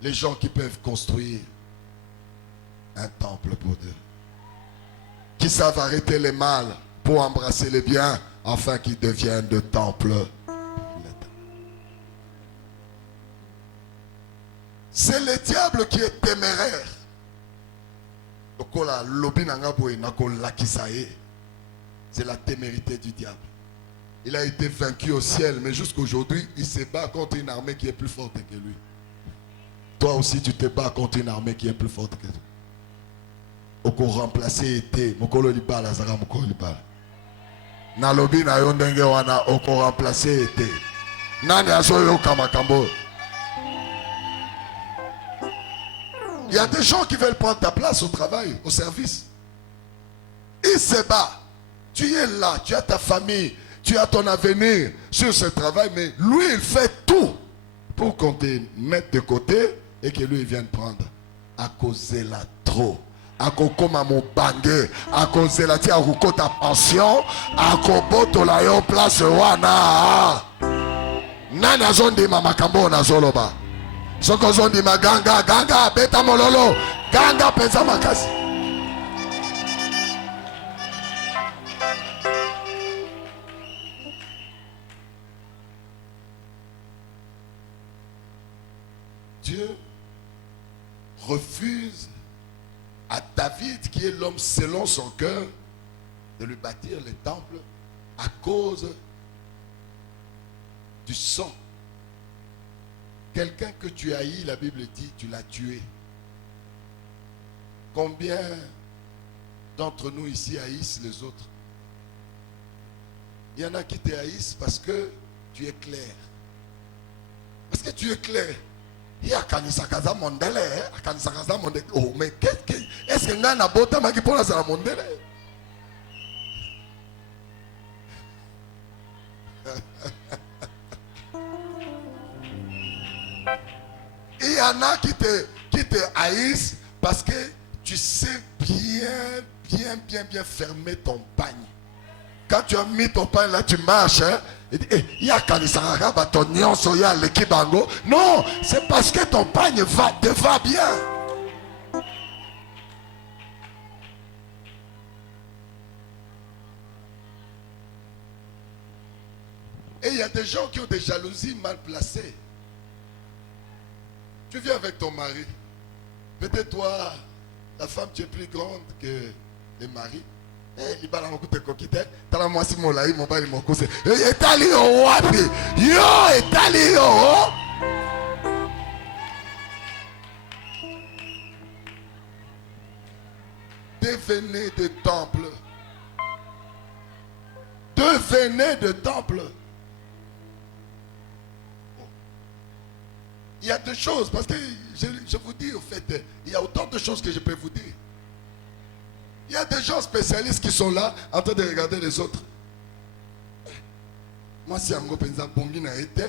les gens qui peuvent construire un temple pour Dieu. Qui savent arrêter les mal pour embrasser les biens, afin qu'ils deviennent de temples. C'est le diable qui est téméraire. C'est la témérité du diable. Il a été vaincu au ciel, mais jusqu'aujourd'hui, il se bat contre une armée qui est plus forte que lui. Toi aussi, tu te bats contre une armée qui est plus forte que toi. Oko remplacer été, mokolo libala zara mokolo libala. Nalobi na yondenge wana oko remplacer été. Nani asoyo kamakambo. Il y a des gens qui veulent prendre ta place au travail, au service. Il se bat. Tu es là, tu as ta famille, tu as ton avenir sur ce travail, mais lui, il fait tout pour qu'on te mette de côté et que lui, il vienne prendre. À cause de la trop. À cause de mon bangé, à cause de la tia ta pension, à cause de la yon place wana. Nana zondi mamakambo na zoloba. Soko zondi maganga, ganga, beta mololo, ganga pensa makasi. Dieu refuse à David, qui est l'homme selon son cœur, de lui bâtir les temples à cause du sang. Quelqu'un que tu haïs, la Bible dit, tu l'as tué. Combien d'entre nous ici haïssent les autres? Il y en a qui te haïssent parce que tu es clair. Parce que tu es clair. Il y a kanisakaza mondele, kanisakaza mondele. Oh, mais est-ce que n'a na bota maki pour la mondele? Il y en a qui te haïssent parce que tu sais bien fermer ton pagne. Quand tu as mis ton pain là, tu marches, hein? Il y a non, c'est parce que ton pain te va bien. Et il y a des gens qui ont des jalousies mal placées. Tu viens avec ton mari. Peut-être toi, la femme, tu es plus grande que le mari. Il va la te coquiter. T'as la moitié mon laï, mon bali, mon cousin. Et t'as li au wapi. Yo, et t'as li au. Devenez de temple. Devenez de temple. Il y a deux choses, parce que je vous dis, au fait, il y a autant de choses que je peux vous dire. Il y a des gens spécialistes qui sont là, en train de regarder les autres. Moi, si Ango Penza Bongi n'a été,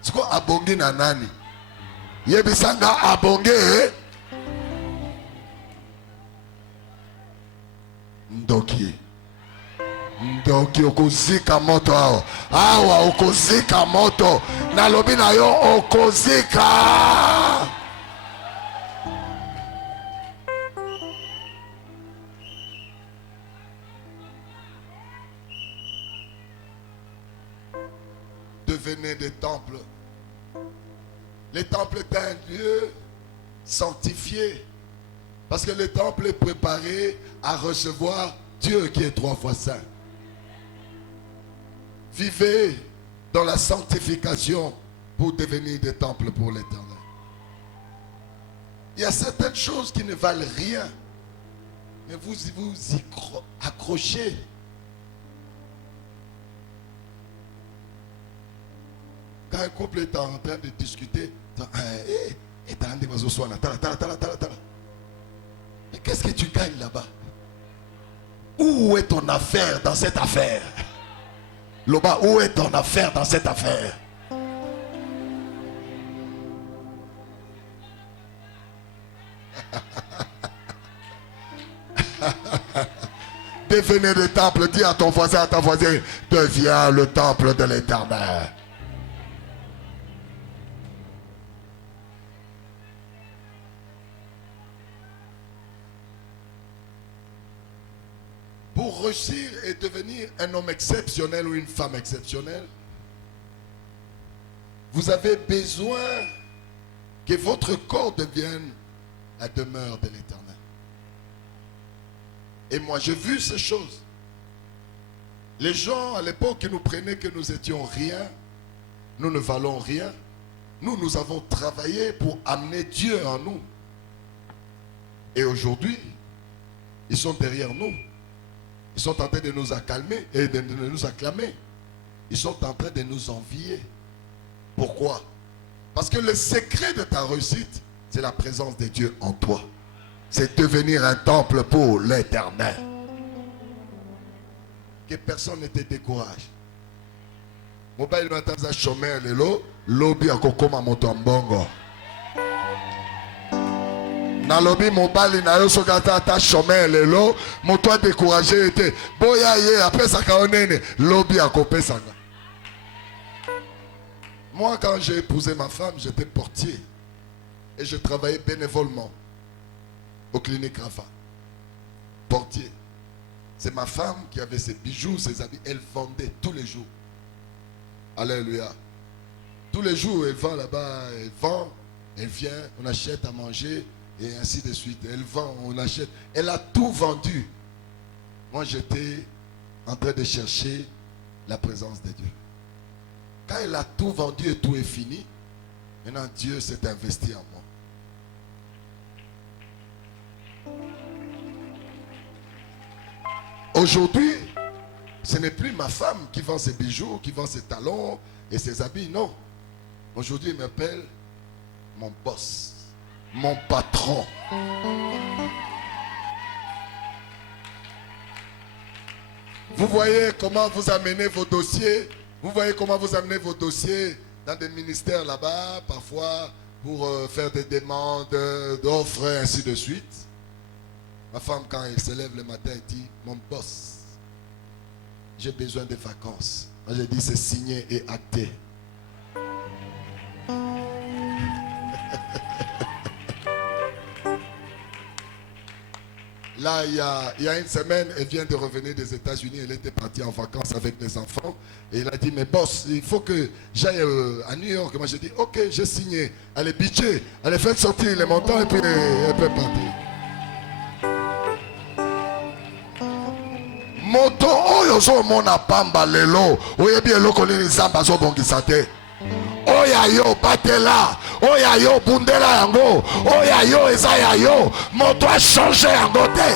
c'est quoi Abongi na nani? Yebisanga Abongi, Ndoki. Ndoki okozika moto awa. Awa okozika moto. Nalobi na yo okozika. Devenez des temples. Les temples est un lieu sanctifié. Parce que le temple est préparé à recevoir Dieu qui est 3 fois saint. Vivez dans la sanctification pour devenir des temples pour l'Éternel. Il y a certaines choses qui ne valent rien. Mais vous y accrochez. Quand un couple est en train de discuter, mais qu'est-ce que tu gagnes là-bas? Où est ton affaire dans cette affaire? Loba, où est ton affaire dans cette affaire? Devenez le temple. Dis à ton voisin, à ta voisine, deviens le temple de l'Éternel. Pour réussir et devenir un homme exceptionnel ou une femme exceptionnelle, vous avez besoin que votre corps devienne la demeure de l'Éternel. Et moi, j'ai vu ces choses. Les gens, à l'époque, qui nous prenaient que nous étions rien, nous ne valons rien. Nous avons travaillé pour amener Dieu en nous. Et aujourd'hui, ils sont derrière nous. Ils sont en train de nous accalmer et de nous acclamer. Ils sont en train de nous envier. Pourquoi? Parce que le secret de ta réussite, c'est la présence de Dieu en toi. C'est devenir un temple pour l'Éternel. Que personne ne te décourage. Mobile matin chômeur lelo, lobby à kokoma motombongo. Na lobby mobile na yo sokata ta chômeur lelo, moto découragé était. Boya ye après ça kaonene, lobby à kopesa. Moi quand j'ai épousé ma femme, j'étais portier et je travaillais bénévolement au clinique Rafa. Portier. C'est ma femme qui avait ses bijoux, ses habits. Elle vendait tous les jours. Alléluia. Tous les jours, elle vend là-bas. Elle vend, elle vient, on achète à manger et ainsi de suite. Elle vend, on achète. Elle a tout vendu. Moi, j'étais en train de chercher la présence de Dieu. Quand elle a tout vendu et tout est fini, maintenant Dieu s'est investi en moi. Aujourd'hui, ce n'est plus ma femme qui vend ses bijoux, qui vend ses talons et ses habits, non. Aujourd'hui, il m'appelle mon boss, mon patron. Vous voyez comment vous amenez vos dossiers, vous voyez comment vous amenez vos dossiers dans des ministères là-bas, parfois pour faire des demandes d'offres et ainsi de suite. Ma femme, quand elle se lève le matin, elle dit, mon boss, j'ai besoin de vacances. Moi, j'ai dit, c'est signé et acté. Là, il y a une semaine, elle vient de revenir des États-Unis. Elle était partie en vacances avec des enfants. Et elle a dit, mais boss, il faut que j'aille à New York. Moi, j'ai dit, ok, j'ai signé. Elle est bitchée. Elle est fait sortir les montants et puis elle peut partir. Moto oyo so mona pamba lelo oyebi eloko nini zamba zo bongisa te oya yo batela oya yo bundela yango oya yo eza ya yo moto a changé yango te.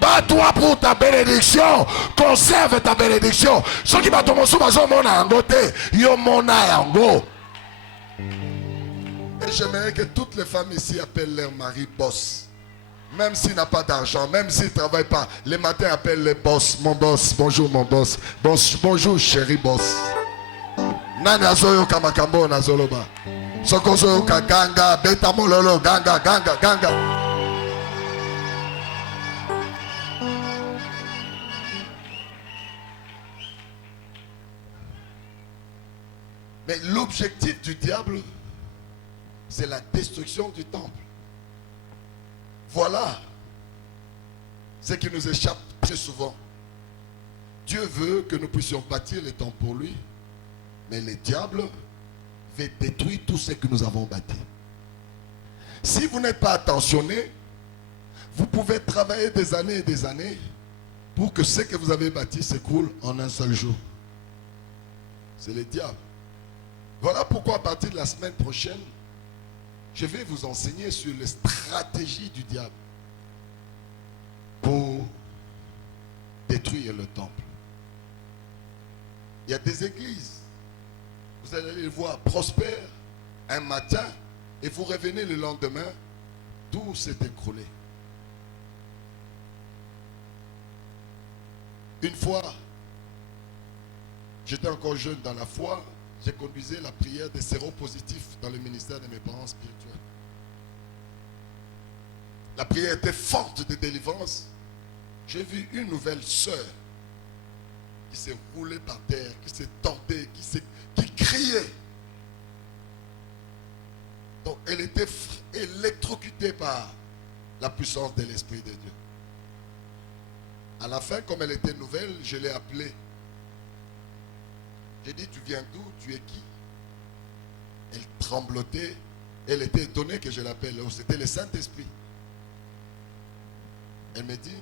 Bats-toi pour ta bénédiction, conserve ta bénédiction. Ceux qui battent mon sou bazo mona yango te yo mona yango. Et j'aimerais que toutes les femmes ici appellent leur mari boss. Même s'il n'a pas d'argent, même s'il ne travaille pas, les matins appellent les boss. Mon boss, bonjour mon boss. Bonjour chéri boss. Nana zoyo kamakambo na zoloba. Soko zoyo ka ganga, beta mololo, ganga, ganga, ganga. Mais l'objectif du diable, c'est la destruction du temple. Voilà ce qui nous échappe très souvent. Dieu veut que nous puissions bâtir les temples pour lui, mais le diable veut détruire tout ce que nous avons bâti. Si vous n'êtes pas attentionné, vous pouvez travailler des années et des années pour que ce que vous avez bâti s'écroule en un seul jour. C'est le diable. Voilà pourquoi à partir de la semaine prochaine, je vais vous enseigner sur les stratégies du diable pour détruire le temple. Il y a des églises, vous allez les voir prospères un matin et vous revenez le lendemain, tout s'est écroulé. Une fois, j'étais encore jeune dans la foi, j'ai conduisé la prière des séropositifs dans le ministère de mes parents spirituels. La prière était forte de délivrance. J'ai vu une nouvelle sœur qui s'est roulée par terre, qui s'est tordée, qui criait. Donc elle était électrocutée par la puissance de l'Esprit de Dieu. À la fin, comme elle était nouvelle, je l'ai appelée. J'ai dit, tu viens d'où? Tu es qui? Elle tremblotait. Elle était étonnée que je l'appelle. C'était le Saint-Esprit. Elle me dit,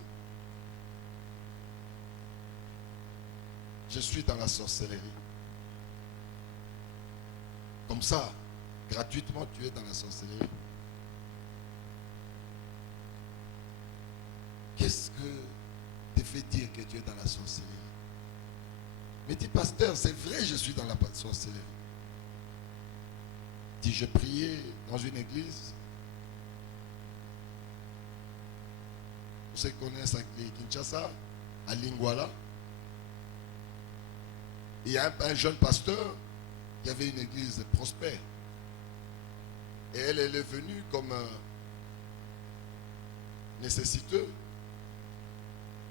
je suis dans la sorcellerie. Comme ça, gratuitement, tu es dans la sorcellerie. Qu'est-ce que te fait dire que tu es dans la sorcellerie? Mais dit, pasteur, c'est vrai, je suis dans la sorcellerie. Dit, je priais dans une église. Vous savez qu'on est à Kinshasa, à Lingwala. Il y a un jeune pasteur qui avait une église prospère. Et elle est venue comme nécessiteux.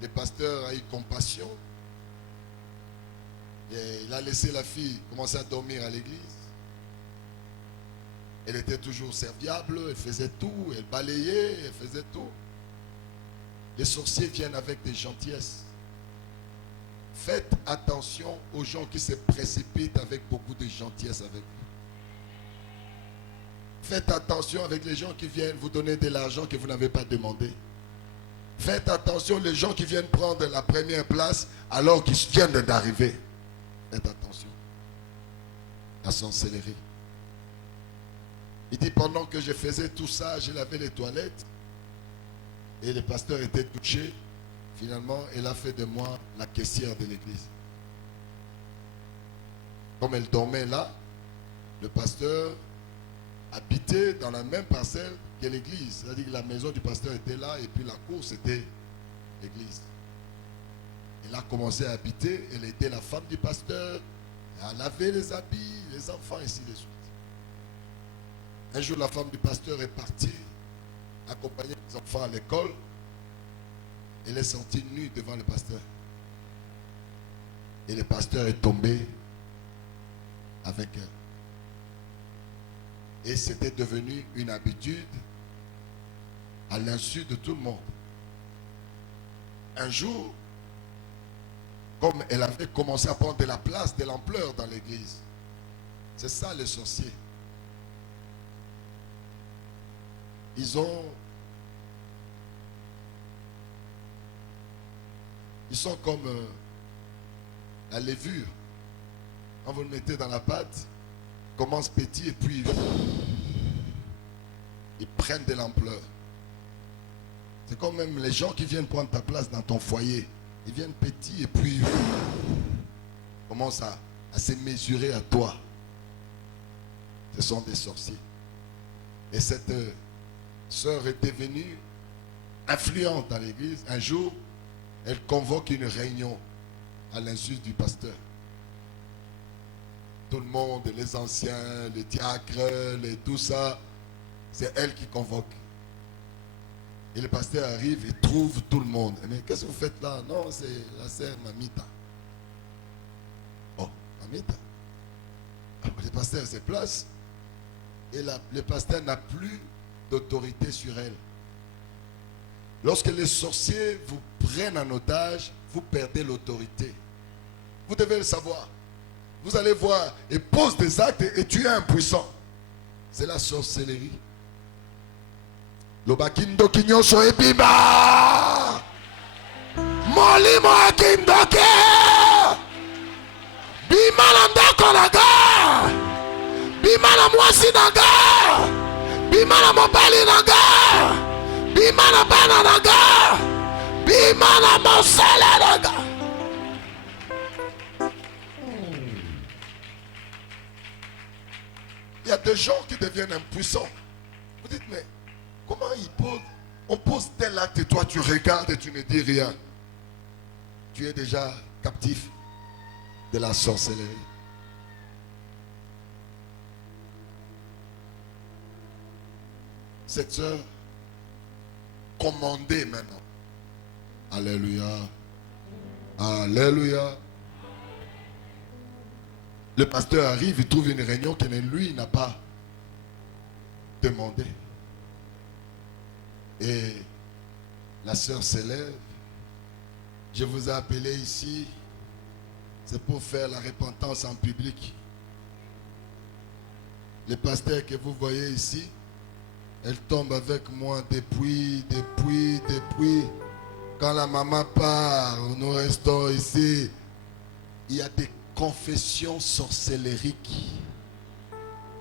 Le pasteur a eu compassion. Et il a laissé la fille commencer à dormir à l'église. Elle était toujours serviable, elle faisait tout, elle balayait, elle faisait tout. Les sorciers viennent avec des gentillesses. Faites attention aux gens qui se précipitent avec beaucoup de gentillesse avec vous. Faites attention avec les gens qui viennent vous donner de l'argent que vous n'avez pas demandé. Faites attention aux gens qui viennent prendre la première place alors qu'ils viennent d'arriver. Faites attention. La sorcellerie. Il dit, pendant que je faisais tout ça, je lavais les toilettes. Et le pasteur était touché. Finalement, elle a fait de moi la caissière de l'église. Comme elle dormait là, le pasteur habitait dans la même parcelle que l'église. C'est-à-dire que la maison du pasteur était là et puis la cour, c'était l'église. Elle a commencé à habiter, elle était la femme du pasteur, elle lavait les habits, les enfants, ainsi de suite. Un jour, la femme du pasteur est partie, accompagner les enfants à l'école. Elle est sortie nue devant le pasteur. Et le pasteur est tombé avec elle. Et c'était devenu une habitude à l'insu de tout le monde. Un jour, comme elle avait commencé à prendre de la place, de l'ampleur dans l'église. C'est ça les sorciers. Ils sont comme la levure. Quand vous le mettez dans la pâte, commence petit et puis ils prennent de l'ampleur. C'est comme même les gens qui viennent prendre ta place dans ton foyer. Ils viennent petits et puis commencent à se mesurer à toi. Ce sont des sorciers. Et cette sœur est devenue influente dans l'église. Un jour, elle convoque une réunion à l'insu du pasteur. Tout le monde, les anciens, les diacres, tout ça, c'est elle qui convoque. Et le pasteur arrive et trouve tout le monde. Mais qu'est-ce que vous faites là? Non, c'est la sœur Mamita. Oh, Mamita. Le pasteur se place et le pasteur n'a plus d'autorité sur elle. Lorsque les sorciers vous prennent en otage, vous perdez l'autorité. Vous devez le savoir. Vous allez voir, et pose des actes et tu es impuissant. C'est la sorcellerie. Lobakindo kinyoso ebima. Molimo akindoke. Bima na ndako naga. Bima na mwasi naga. Bima na mobali naga. Bima na bana naga. Bima na mosala naga. Il y a des gens qui deviennent impuissants. Vous dites, mais comment on pose tel acte et toi tu regardes et tu ne dis rien. Tu es déjà captif de la sorcellerie. Cette sœur commandée maintenant. Alléluia. Alléluia. Le pasteur arrive, il trouve une réunion que lui n'a pas demandé. Et la sœur s'élève. Je vous ai appelé ici, c'est pour faire la repentance en public. Le pasteur que vous voyez ici, elle tombe avec moi depuis. Quand la maman part, nous restons ici. Il y a des confessions sorcellériques.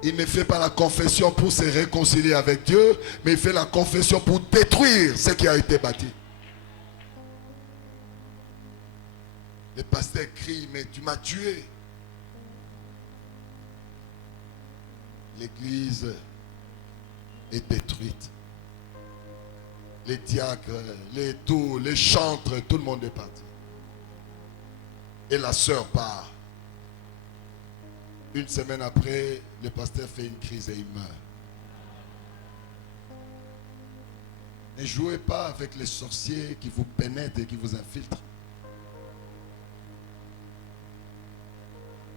Il ne fait pas la confession pour se réconcilier avec Dieu, mais il fait la confession pour détruire ce qui a été bâti. Le pasteur crie, mais tu m'as tué. L'église est détruite. Les diacres, les chantres, tout le monde est parti. Et la sœur part. Une semaine après, le pasteur fait une crise et il meurt. Ne jouez pas avec les sorciers qui vous pénètrent et qui vous infiltrent.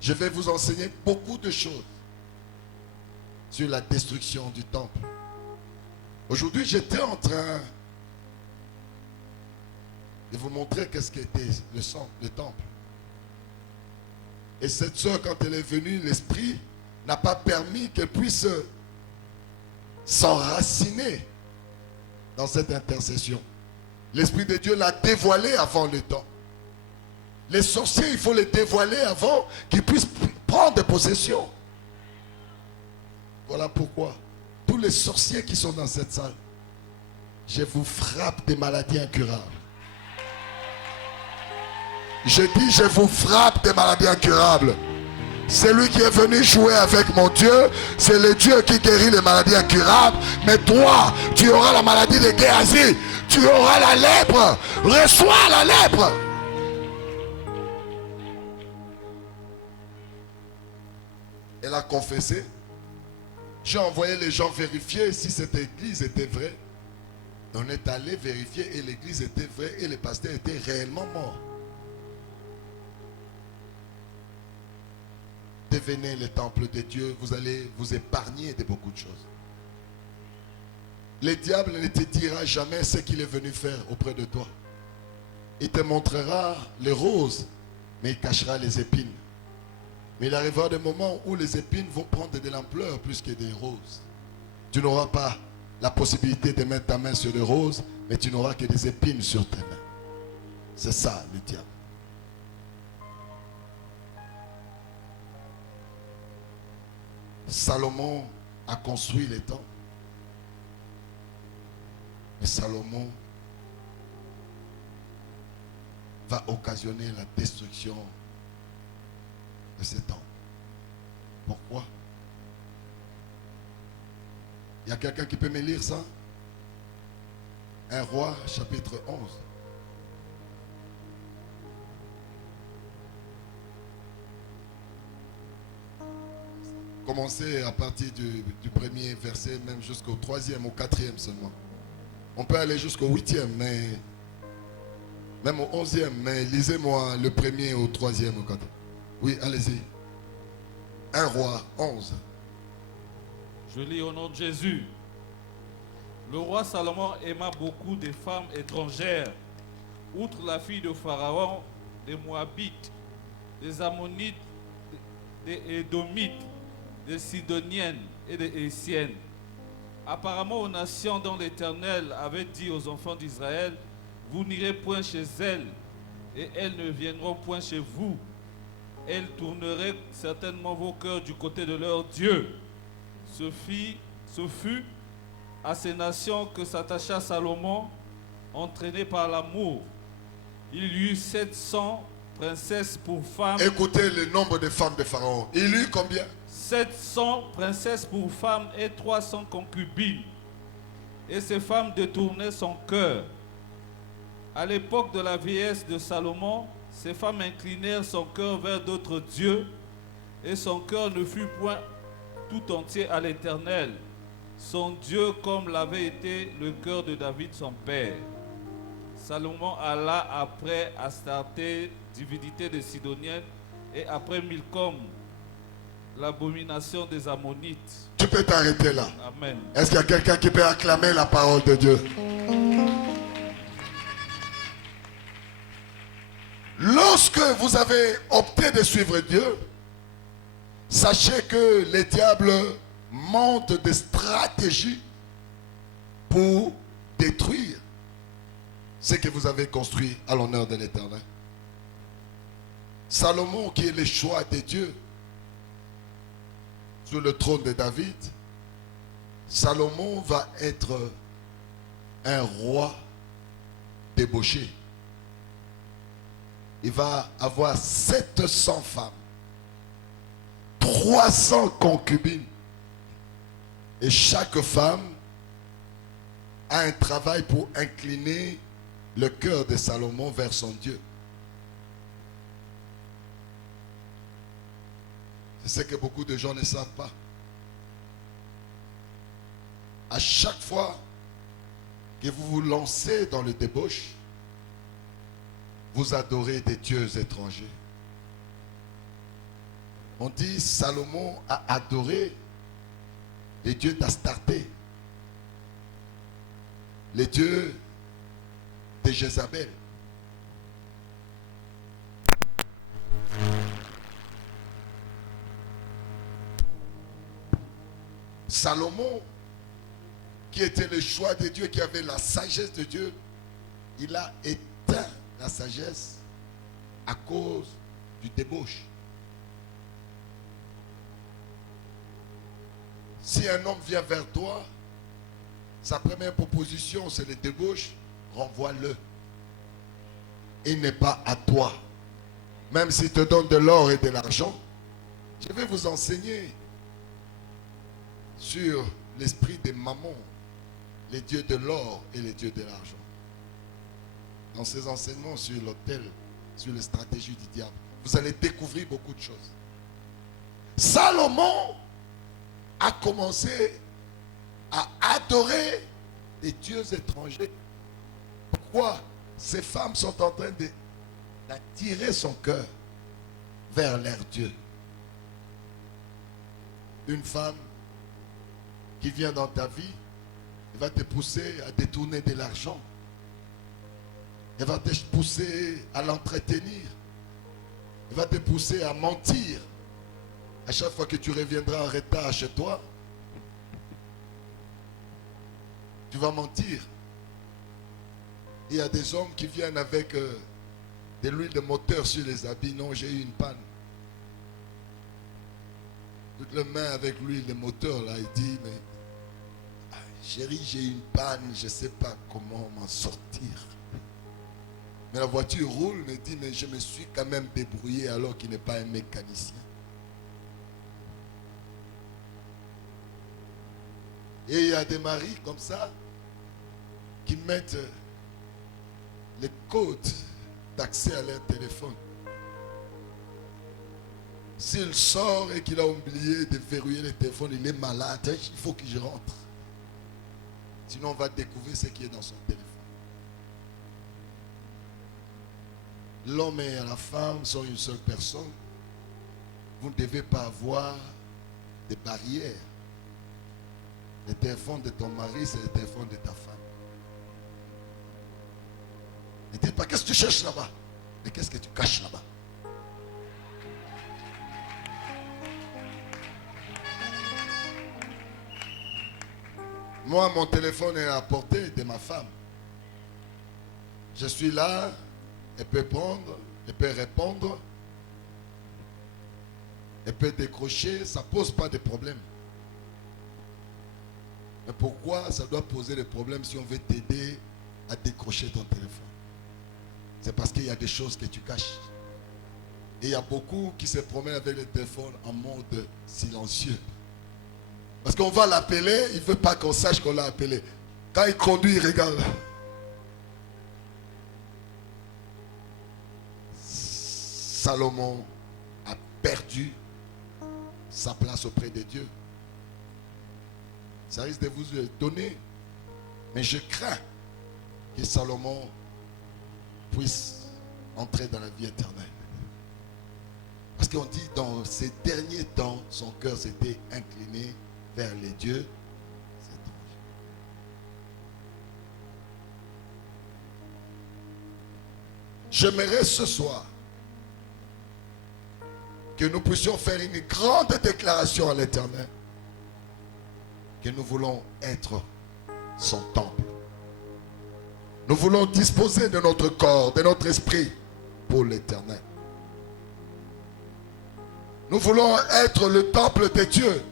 Je vais vous enseigner beaucoup de choses sur la destruction du temple. Aujourd'hui, j'étais en train de vous montrer qu'est-ce qu'était le temple. Et cette soeur, quand elle est venue, l'esprit n'a pas permis qu'elle puisse s'enraciner dans cette intercession. L'Esprit de Dieu l'a dévoilé avant le temps. Les sorciers, il faut les dévoiler avant qu'ils puissent prendre possession. Voilà pourquoi tous les sorciers qui sont dans cette salle, je vous frappe des maladies incurables. Je dis, je vous frappe des maladies incurables. Celui qui est venu jouer avec mon Dieu, c'est le Dieu qui guérit les maladies incurables. Mais toi, tu auras la maladie de Géasi. Tu auras la lèpre. Reçois la lèpre. Elle a confessé. J'ai envoyé les gens vérifier si cette église était vraie. On est allé vérifier et l'église était vraie et le pasteur était réellement mort. Devenez le temple de Dieu, vous allez vous épargner de beaucoup de choses. Le diable ne te dira jamais ce qu'il est venu faire auprès de toi. Il te montrera les roses, mais il cachera les épines. Mais il arrivera des moments où les épines vont prendre de l'ampleur plus que des roses. Tu n'auras pas la possibilité de mettre ta main sur les roses, mais tu n'auras que des épines sur tes mains. C'est ça le diable. Salomon a construit les temples. Et Salomon va occasionner la destruction de ces temples. Pourquoi? Il Il y a quelqu'un qui peut me lire ça? 1 Roi, chapitre 11. Commencez à partir du premier verset, même jusqu'au 3e, au 4e seulement. On peut aller jusqu'au 8e, mais même au 11e, mais lisez-moi le premier au 3e, au 4e. Oui, allez-y. 1 Roi 11. Je lis au nom de Jésus. Le roi Salomon aima beaucoup des femmes étrangères, outre la fille de Pharaon, des Moabites, des Ammonites, des Édomites, des Sidoniennes et des Hésiennes. Apparemment aux nations dont l'Éternel avait dit aux enfants d'Israël, vous n'irez point chez elles, et elles ne viendront point chez vous. Elles tourneraient certainement vos cœurs du côté de leur Dieu. Ce fut à ces nations que s'attacha Salomon, entraîné par l'amour. Il y eut 700 princesses pour femmes. Écoutez le nombre de femmes de Pharaon. Il eut combien? 700 princesses pour femmes et 300 concubines. Et ces femmes détournaient son cœur. À l'époque de la vieillesse de Salomon, ces femmes inclinèrent son cœur vers d'autres dieux, et son cœur ne fut point tout entier à l'Éternel, son Dieu, comme l'avait été le cœur de David son père. Salomon alla après Astarté, divinité des Sidoniennes, et après Milcom, l'abomination des Ammonites. Tu peux t'arrêter là. Amen. Est-ce qu'il y a quelqu'un qui peut acclamer la parole de Dieu? Lorsque vous avez opté de suivre Dieu, sachez que les diables montent des stratégies pour détruire ce que vous avez construit à l'honneur de l'Éternel. Salomon, qui est le choix de Dieu sur le trône de David, Salomon va être un roi débauché. Il va avoir 700 femmes, 300 concubines. Et chaque femme a un travail pour incliner le cœur de Salomon vers son Dieu. C'est ce que beaucoup de gens ne savent pas. À chaque fois que vous vous lancez dans le débauche, vous adorez des dieux étrangers. On dit Salomon a adoré les dieux d'Astarté, les dieux de Jézabel. Salomon, qui était le choix de Dieu, qui avait la sagesse de Dieu, il a éteint la sagesse à cause du débauche. Si un homme vient vers toi, sa première proposition c'est le débauche, renvoie-le. Il n'est pas à toi. Même s'il te donne de l'or et de l'argent, je vais vous enseigner sur l'esprit des mammons, les dieux de l'or et les dieux de l'argent. Dans ces enseignements sur l'autel, sur les stratégies du diable, vous allez découvrir beaucoup de choses. Salomon a commencé à adorer des dieux étrangers. Pourquoi? Ces femmes sont en train d'attirer son cœur vers leur Dieu. Une femme qui vient dans ta vie, elle va te pousser à détourner de l'argent. Elle va te pousser à l'entretenir. Elle va te pousser à mentir. À chaque fois que tu reviendras en retard chez toi, tu vas mentir. Il y a des hommes qui viennent avec de l'huile de moteur sur les habits. Non, j'ai eu une panne. Toute le main avec l'huile de moteur, là, il dit, mais chérie, j'ai eu une panne, je ne sais pas comment m'en sortir. Mais la voiture roule, me dit, mais je me suis quand même débrouillé alors qu'il n'est pas un mécanicien. Et il y a des maris comme ça qui mettent les codes d'accès à leur téléphone. S'il sort et qu'il a oublié de verrouiller le téléphone, il est malade, il faut que je rentre. Sinon on va découvrir ce qui est dans son téléphone. L'homme et la femme sont une seule personne. Vous ne devez pas avoir des barrières. Le téléphone de ton mari, c'est le téléphone de ta femme. Ne dis pas, qu'est-ce que tu cherches là-bas? Mais qu'est-ce que tu caches là-bas? Moi, mon téléphone est à la portée de ma femme. Je suis là, elle peut prendre, elle peut répondre, elle peut décrocher, ça ne pose pas de problème. Mais pourquoi ça doit poser des problèmes si on veut t'aider à décrocher ton téléphone? C'est parce qu'il y a des choses que tu caches. Et il y a beaucoup qui se promènent avec le téléphone en mode silencieux. Parce qu'on va l'appeler, il ne veut pas qu'on sache qu'on l'a appelé. Quand il conduit, il regarde. Salomon a perdu sa place auprès de Dieu. Ça risque de vous donner. Mais je crains que Salomon puisse entrer dans la vie éternelle. Parce qu'on dit dans ces derniers temps, son cœur s'était incliné vers les dieux étrangers. J'aimerais ce soir que nous puissions faire une grande déclaration à l'Éternel, que nous voulons être son temple. Nous voulons disposer de notre corps, de notre esprit pour l'Éternel. Nous voulons être le temple de Dieu.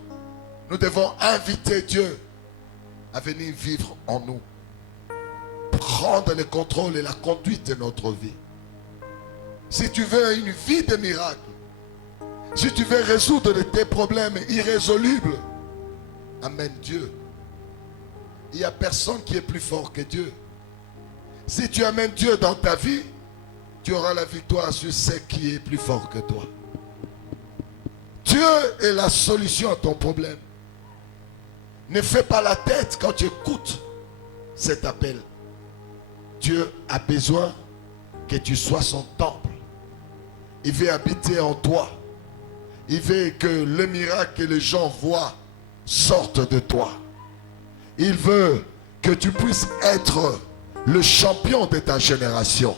Nous devons inviter Dieu à venir vivre en nous. Prendre le contrôle et la conduite de notre vie. Si tu veux une vie de miracle, si tu veux résoudre tes problèmes irrésolubles, amène Dieu. Il n'y a personne qui est plus fort que Dieu. Si tu amènes Dieu dans ta vie, tu auras la victoire sur ce qui est plus fort que toi. Dieu est la solution à ton problème. Ne fais pas la tête quand tu écoutes cet appel. Dieu a besoin que tu sois son temple. Il veut habiter en toi. Il veut que le miracle que les gens voient sorte de toi. Il veut que tu puisses être le champion de ta génération.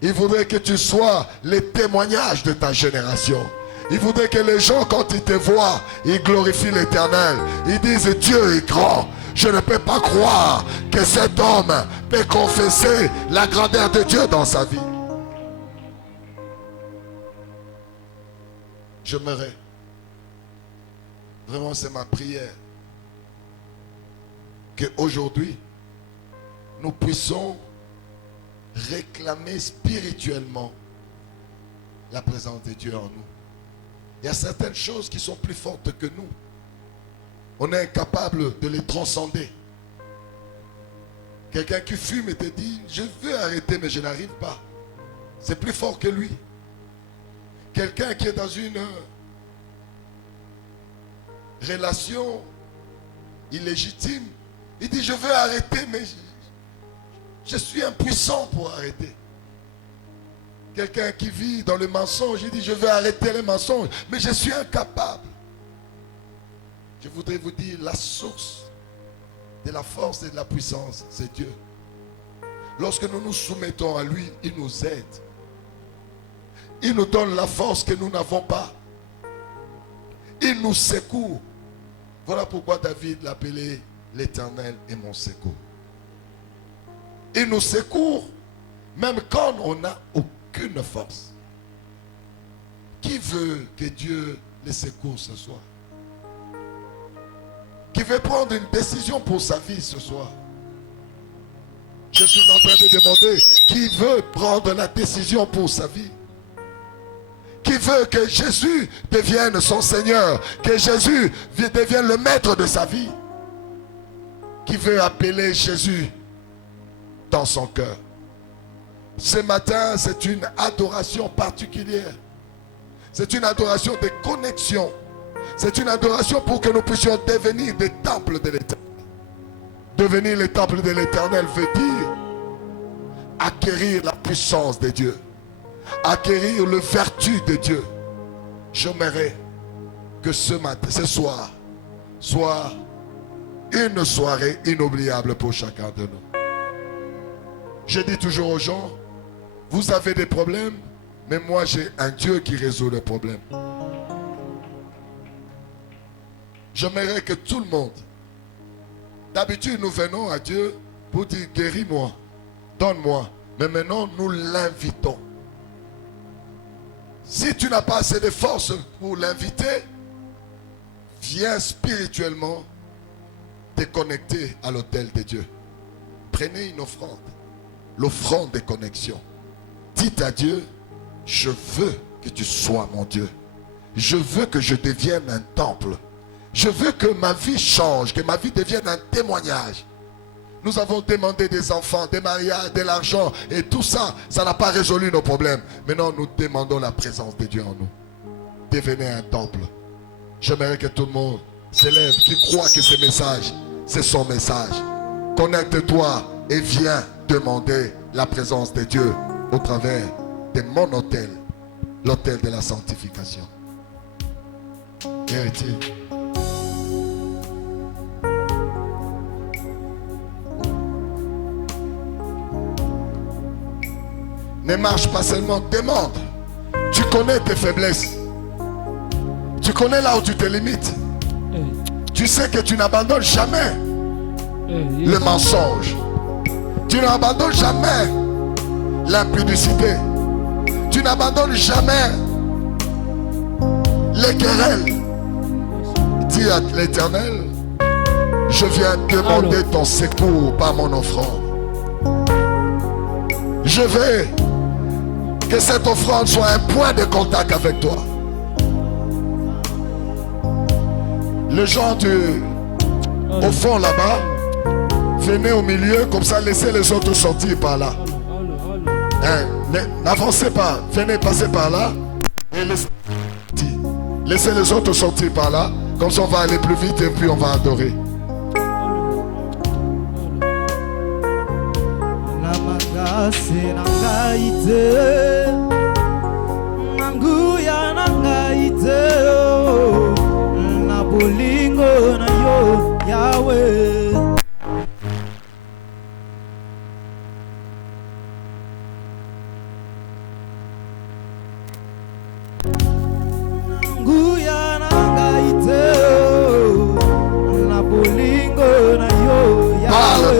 Il voudrait que tu sois le témoignage de ta génération. Il voudrait que les gens, quand ils te voient, ils glorifient l'Éternel. Ils disent, Dieu est grand. Je ne peux pas croire que cet homme peut confesser la grandeur de Dieu dans sa vie. J'aimerais, vraiment c'est ma prière, qu'aujourd'hui, nous puissions réclamer spirituellement la présence de Dieu en nous. Il y a certaines choses qui sont plus fortes que nous. On est incapable de les transcender. Quelqu'un qui fume et te dit, je veux arrêter mais je n'arrive pas. C'est plus fort que lui. Quelqu'un qui est dans une relation illégitime, il dit, je veux arrêter mais je suis impuissant pour arrêter. Quelqu'un qui vit dans le mensonge, il dit, je veux arrêter le mensonge, mais je suis incapable. Je voudrais vous dire, la source de la force et de la puissance, c'est Dieu. Lorsque nous nous soumettons à lui, il nous aide. Il nous donne la force que nous n'avons pas. Il nous secoue. Voilà pourquoi David l'appelait l'Éternel est mon secours. Il nous secourt même quand on n'a aucune force. Qui veut que Dieu les secoue ce soir? Qui veut prendre une décision pour sa vie ce soir? Je suis en train de demander qui veut prendre la décision pour sa vie? Qui veut que Jésus devienne son Seigneur, que Jésus devienne le maître de sa vie? qui veut appeler Jésus dans son cœur. Ce matin, c'est une adoration particulière. C'est une adoration de connexion. C'est une adoration pour que nous puissions devenir des temples de l'Éternel. Devenir les temples de l'Éternel veut dire acquérir la puissance de Dieu, acquérir le vertu de Dieu. J'aimerais que ce soir soit une soirée inoubliable pour chacun de nous. Je dis toujours aux gens, vous avez des problèmes, mais moi j'ai un Dieu qui résout les problèmes. J'aimerais que tout le monde, d'habitude nous venons à Dieu pour dire guéris-moi, donne-moi, mais maintenant nous l'invitons. Si tu n'as pas assez de force pour l'inviter, viens spirituellement te connecter à l'autel de Dieu. Prenez une offrande, l'offrande de connexion. Dites à Dieu, je veux que tu sois mon Dieu. Je veux que je devienne un temple. Je veux que ma vie change, que ma vie devienne un témoignage. Nous avons demandé des enfants, des mariages, de l'argent et tout ça, ça n'a pas résolu nos problèmes. Maintenant, nous demandons la présence de Dieu en nous. Devenez un temple. J'aimerais que tout le monde s'élève, qui croit que ce message, c'est son message. Connecte-toi et viens demander la présence de Dieu au travers de mon autel, l'autel de la sanctification. Héritier. Ne marche pas seulement, demande. Tu connais tes faiblesses. Tu connais là où tu te limites. Tu sais que tu n'abandonnes jamais le mensonge. Tu n'abandonnes jamais l'impudicité. Tu n'abandonnes jamais les querelles. Dis à l'Éternel, je viens demander ton secours par mon offrande. Je veux que cette offrande soit un point de contact avec toi. Les gens au fond là-bas, venez au milieu, comme ça laissez les autres sortir par là. N'avancez pas, venez passer par là et laissez les autres sortir par là. Comme ça on va aller plus vite et puis on va adorer.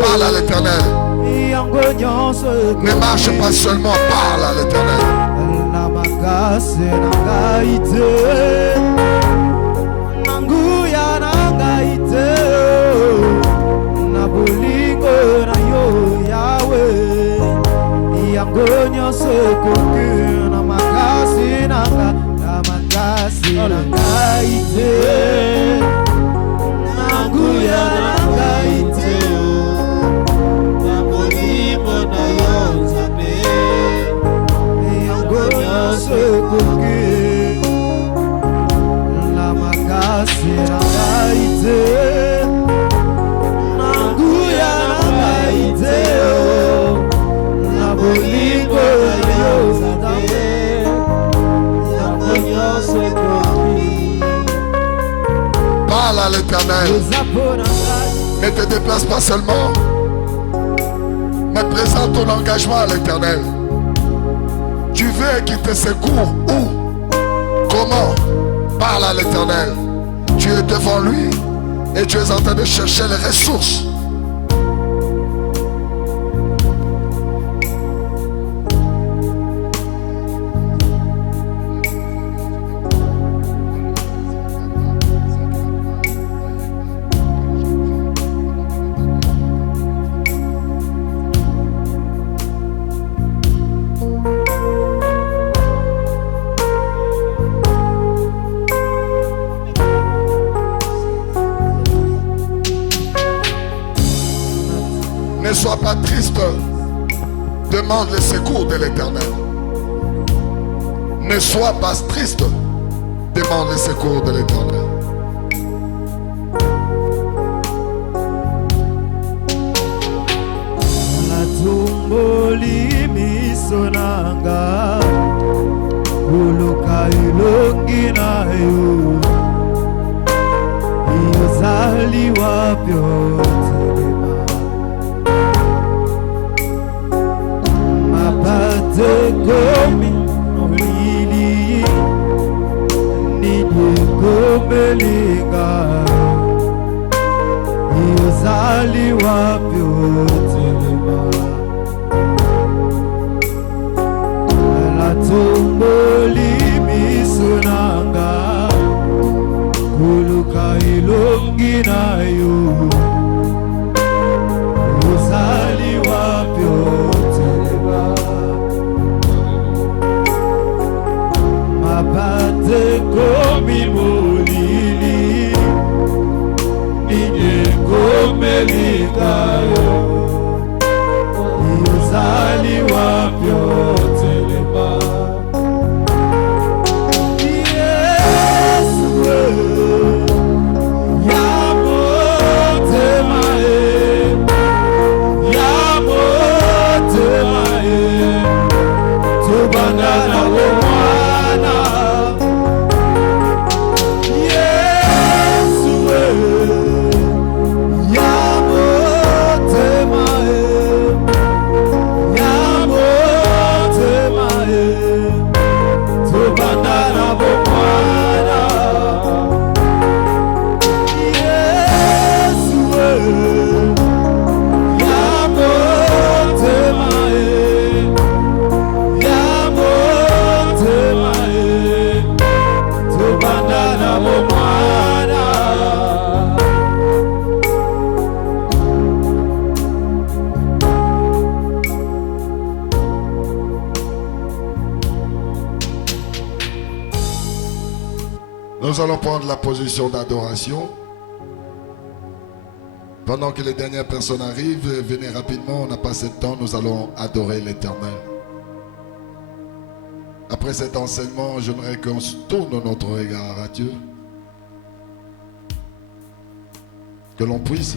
Parle à l'Éternel. Ne marche pas seulement, parle à l'Éternel. Parle à l'Éternel. Ne te déplace pas seulement, mais présente ton engagement à l'Éternel. Tu veux qu'il te secoue où? Comment? Parle à l'Éternel. Tu es devant lui et tu es en train de chercher les ressources. pas triste, demande le secours de l'Éternel. Ne sois pas triste, demande le secours de l'Éternel. Sonanga uluka ilongi na yo yozali wapyo mapate komi olili nidi komelinga yozali wapyo tomboli misonanga kuluka ilongi na yo uzali wapyo teleba mapate komi molili nije komelika yo uzali wapyo Nous allons prendre la position d'adoration. Pendant que les dernières personnes arrivent, venez rapidement, on n'a pas assez de temps, nous allons adorer l'Éternel. Après cet enseignement, j'aimerais qu'on se tourne notre regard à Dieu. Que l'on puisse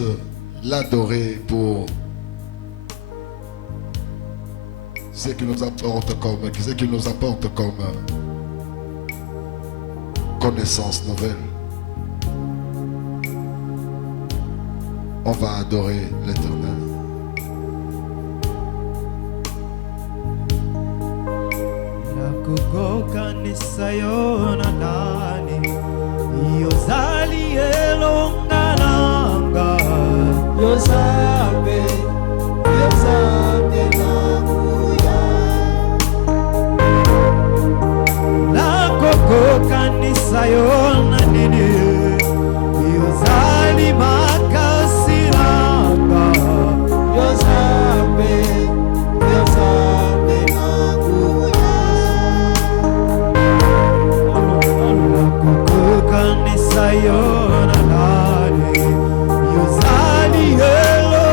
l'adorer pour ce qu'il nous apporte comme connaissance nouvelle. On va adorer l'Éternel. Nakukoka nisayona nani yozali elonga nanga yozabe nanguya nakukoka nisayona nini yozali makasi nanga yozabe Sayona nani yozali hello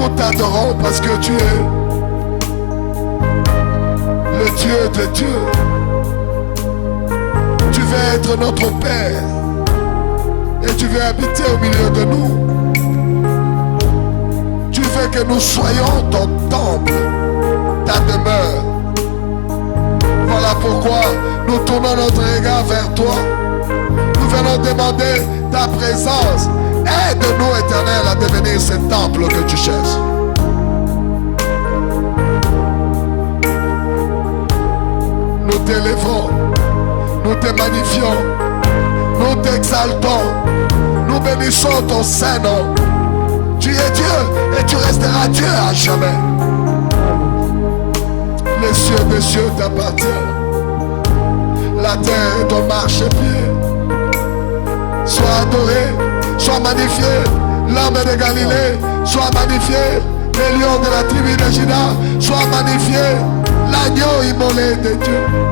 Nous t'adorons parce que tu es le Dieu de Dieu. Tu veux être notre Père et tu veux habiter au milieu de nous. Tu veux que nous soyons ton temple, ta demeure. Voilà pourquoi nous tournons notre regard vers toi. Nous venons demander ta présence. Aide-nous, Éternel, à devenir ce temple que tu cherches. Nous t'élèvons, nous te magnifions, nous t'exaltons, nous bénissons ton Saint-Nom. Tu es Dieu et tu resteras Dieu à jamais. Les cieux des cieux t'appartiennent. La terre est ton marchepied. Sois adoré, sois magnifié. L'homme de Galilée, sois magnifié. Les lions de la tribu de Juda, sois magnifié. L'agneau immolé de Dieu.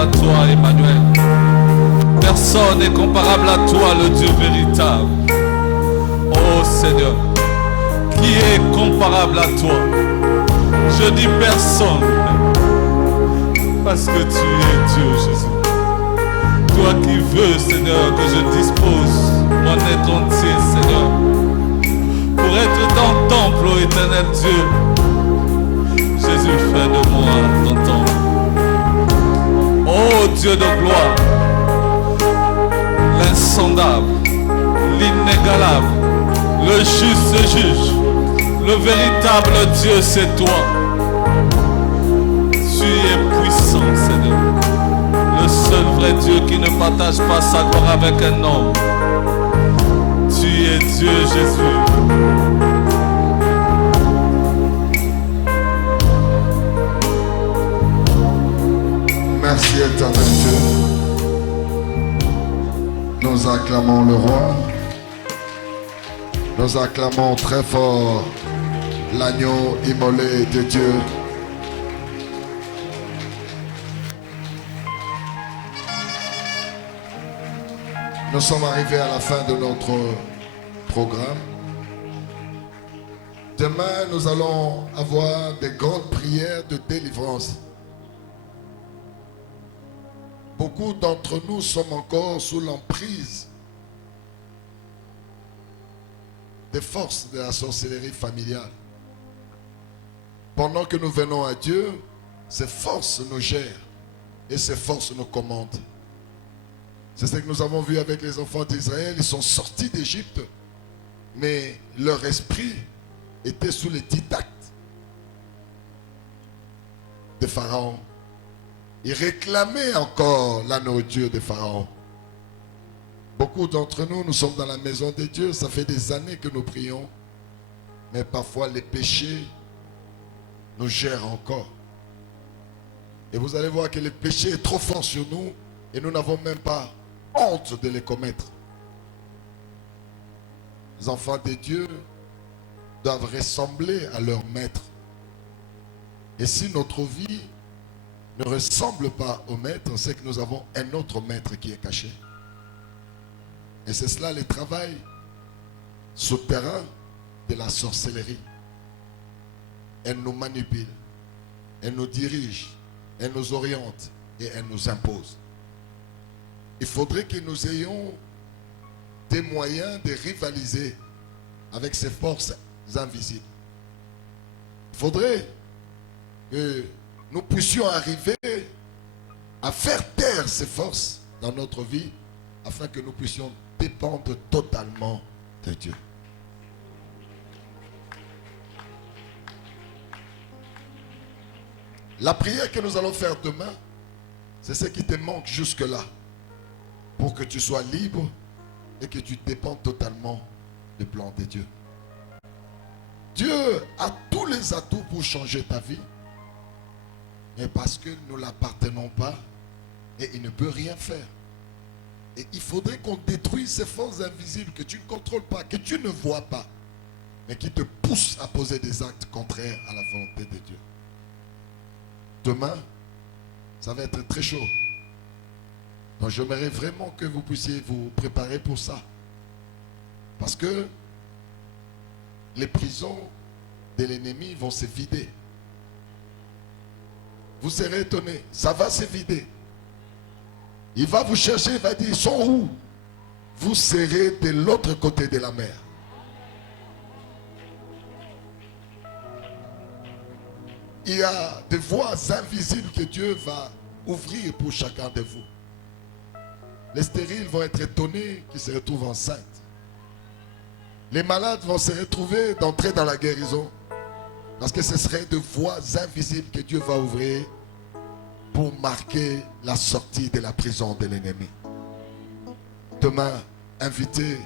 à toi, Emmanuel. Personne n'est comparable à toi, le Dieu véritable. Oh Seigneur, qui est comparable à toi? Je dis personne, parce que tu es Dieu, Jésus. Toi qui veux, Seigneur, que je dispose mon être entier, Seigneur, pour être dans ton temple, ô éternel Dieu. Jésus, fais de moi Dieu de gloire, l'insondable, l'inégalable, le juste juge, le véritable Dieu, c'est toi. Tu es puissant, Seigneur. Le seul vrai Dieu qui ne partage pas sa gloire avec un homme. Tu es Dieu, Jésus. Merci éternel Dieu. Nous acclamons le roi. Nous acclamons très fort l'agneau immolé de Dieu. Nous sommes arrivés à la fin de notre programme. Demain, nous allons avoir des grandes prières de délivrance. Beaucoup d'entre nous sommes encore sous l'emprise des forces de la sorcellerie familiale. Pendant que nous venons à Dieu, ces forces nous gèrent et ces forces nous commandent. C'est ce que nous avons vu avec les enfants d'Israël. Ils sont sortis d'Égypte, mais leur esprit était sous les dictats de Pharaon. Ils réclamaient encore la nourriture de Pharaon. Beaucoup d'entre nous, nous sommes dans la maison de Dieu. Ça fait des années que nous prions. Mais parfois, les péchés nous gèrent encore. Et vous allez voir que le péché est trop fort sur nous. Et nous n'avons même pas honte de les commettre. Les enfants de Dieu doivent ressembler à leur maître. Et si notre vie ne ressemble pas au maître, c'est que nous avons un autre maître qui est caché. Et c'est cela le travail souterrain de la sorcellerie. Elle nous manipule, elle nous dirige, elle nous oriente et elle nous impose. Il faudrait que nous ayons des moyens de rivaliser avec ces forces invisibles. Il faudrait que nous puissions arriver à faire taire ces forces dans notre vie afin que nous puissions dépendre totalement de Dieu. La prière que nous allons faire demain, c'est ce qui te manque jusque-là pour que tu sois libre et que tu dépendes totalement du plan de Dieu. Dieu a tous les atouts pour changer ta vie, mais parce que nous ne l'appartenons pas, et il ne peut rien faire. Et il faudrait qu'on détruise ces forces invisibles que tu ne contrôles pas, que tu ne vois pas, mais qui te poussent à poser des actes contraires à la volonté de Dieu. Demain, ça va être très chaud. Donc j'aimerais vraiment que vous puissiez vous préparer pour ça. Parce que les prisons de l'ennemi vont se vider. Vous serez étonnés, ça va se vider. Il va vous chercher, il va dire, ils sont où? Vous serez de l'autre côté de la mer. Il y a des voies invisibles que Dieu va ouvrir pour chacun de vous. Les stériles vont être étonnés qu'ils se retrouvent enceintes. Les malades vont se retrouver d'entrer dans la guérison. Parce que ce serait de voies invisibles que Dieu va ouvrir pour marquer la sortie de la prison de l'ennemi. Demain, invitez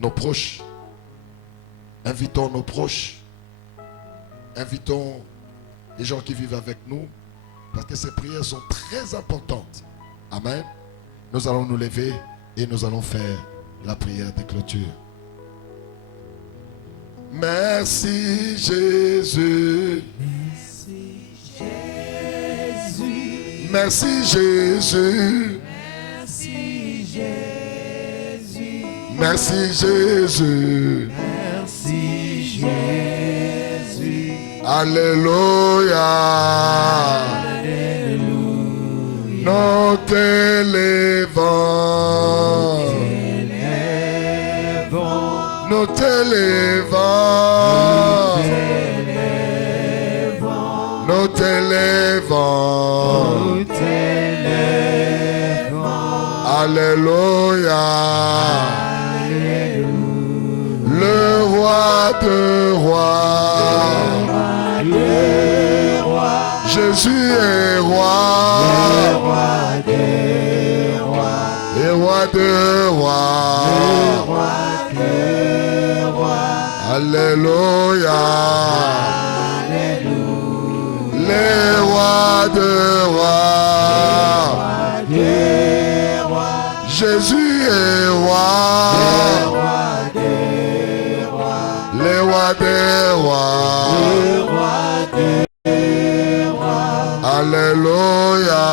nos proches. Invitons nos proches. Invitons les gens qui vivent avec nous. Parce que ces prières sont très importantes. Amen. Nous allons nous lever et nous allons faire la prière de clôture. Merci Jésus. Merci Jésus. Merci Jésus. Merci Jésus. Merci Jésus. Alléluia. Alléluia. Nous t'élevons. Nous t'élevons. Nous t'élevons. Alléluia. Le roi de rois. Jésus est roi. Et roi de rois. Alléluia. Les rois de rois. Jésus est roi. Les rois des rois. Alléluia.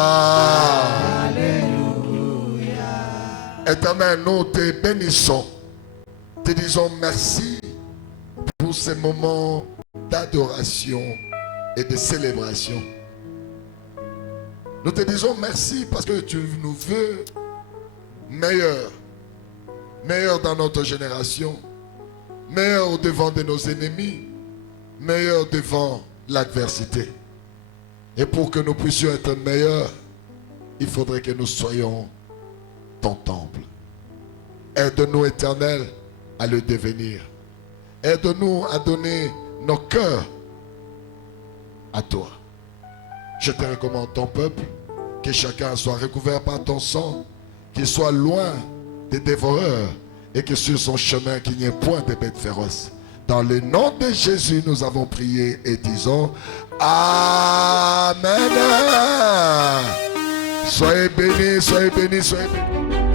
Éternel, nous te bénissons. Te disons merci pour ces moments d'adoration et de célébration. Nous te disons merci parce que tu nous veux meilleur dans notre génération, meilleur au devant de nos ennemis, meilleur devant l'adversité. Et pour que nous puissions être meilleurs, il faudrait que nous soyons ton temple. Aide-nous, Éternel, à le devenir. Aide-nous à donner nos cœurs à toi. Je te recommande ton peuple, que chacun soit recouvert par ton sang, qu'il soit loin des dévoreurs et que sur son chemin qu'il n'y ait point de bêtes féroces. Dans le nom de Jésus, nous avons prié et disons Amen. Soyez bénis, soyez bénis, soyez bénis.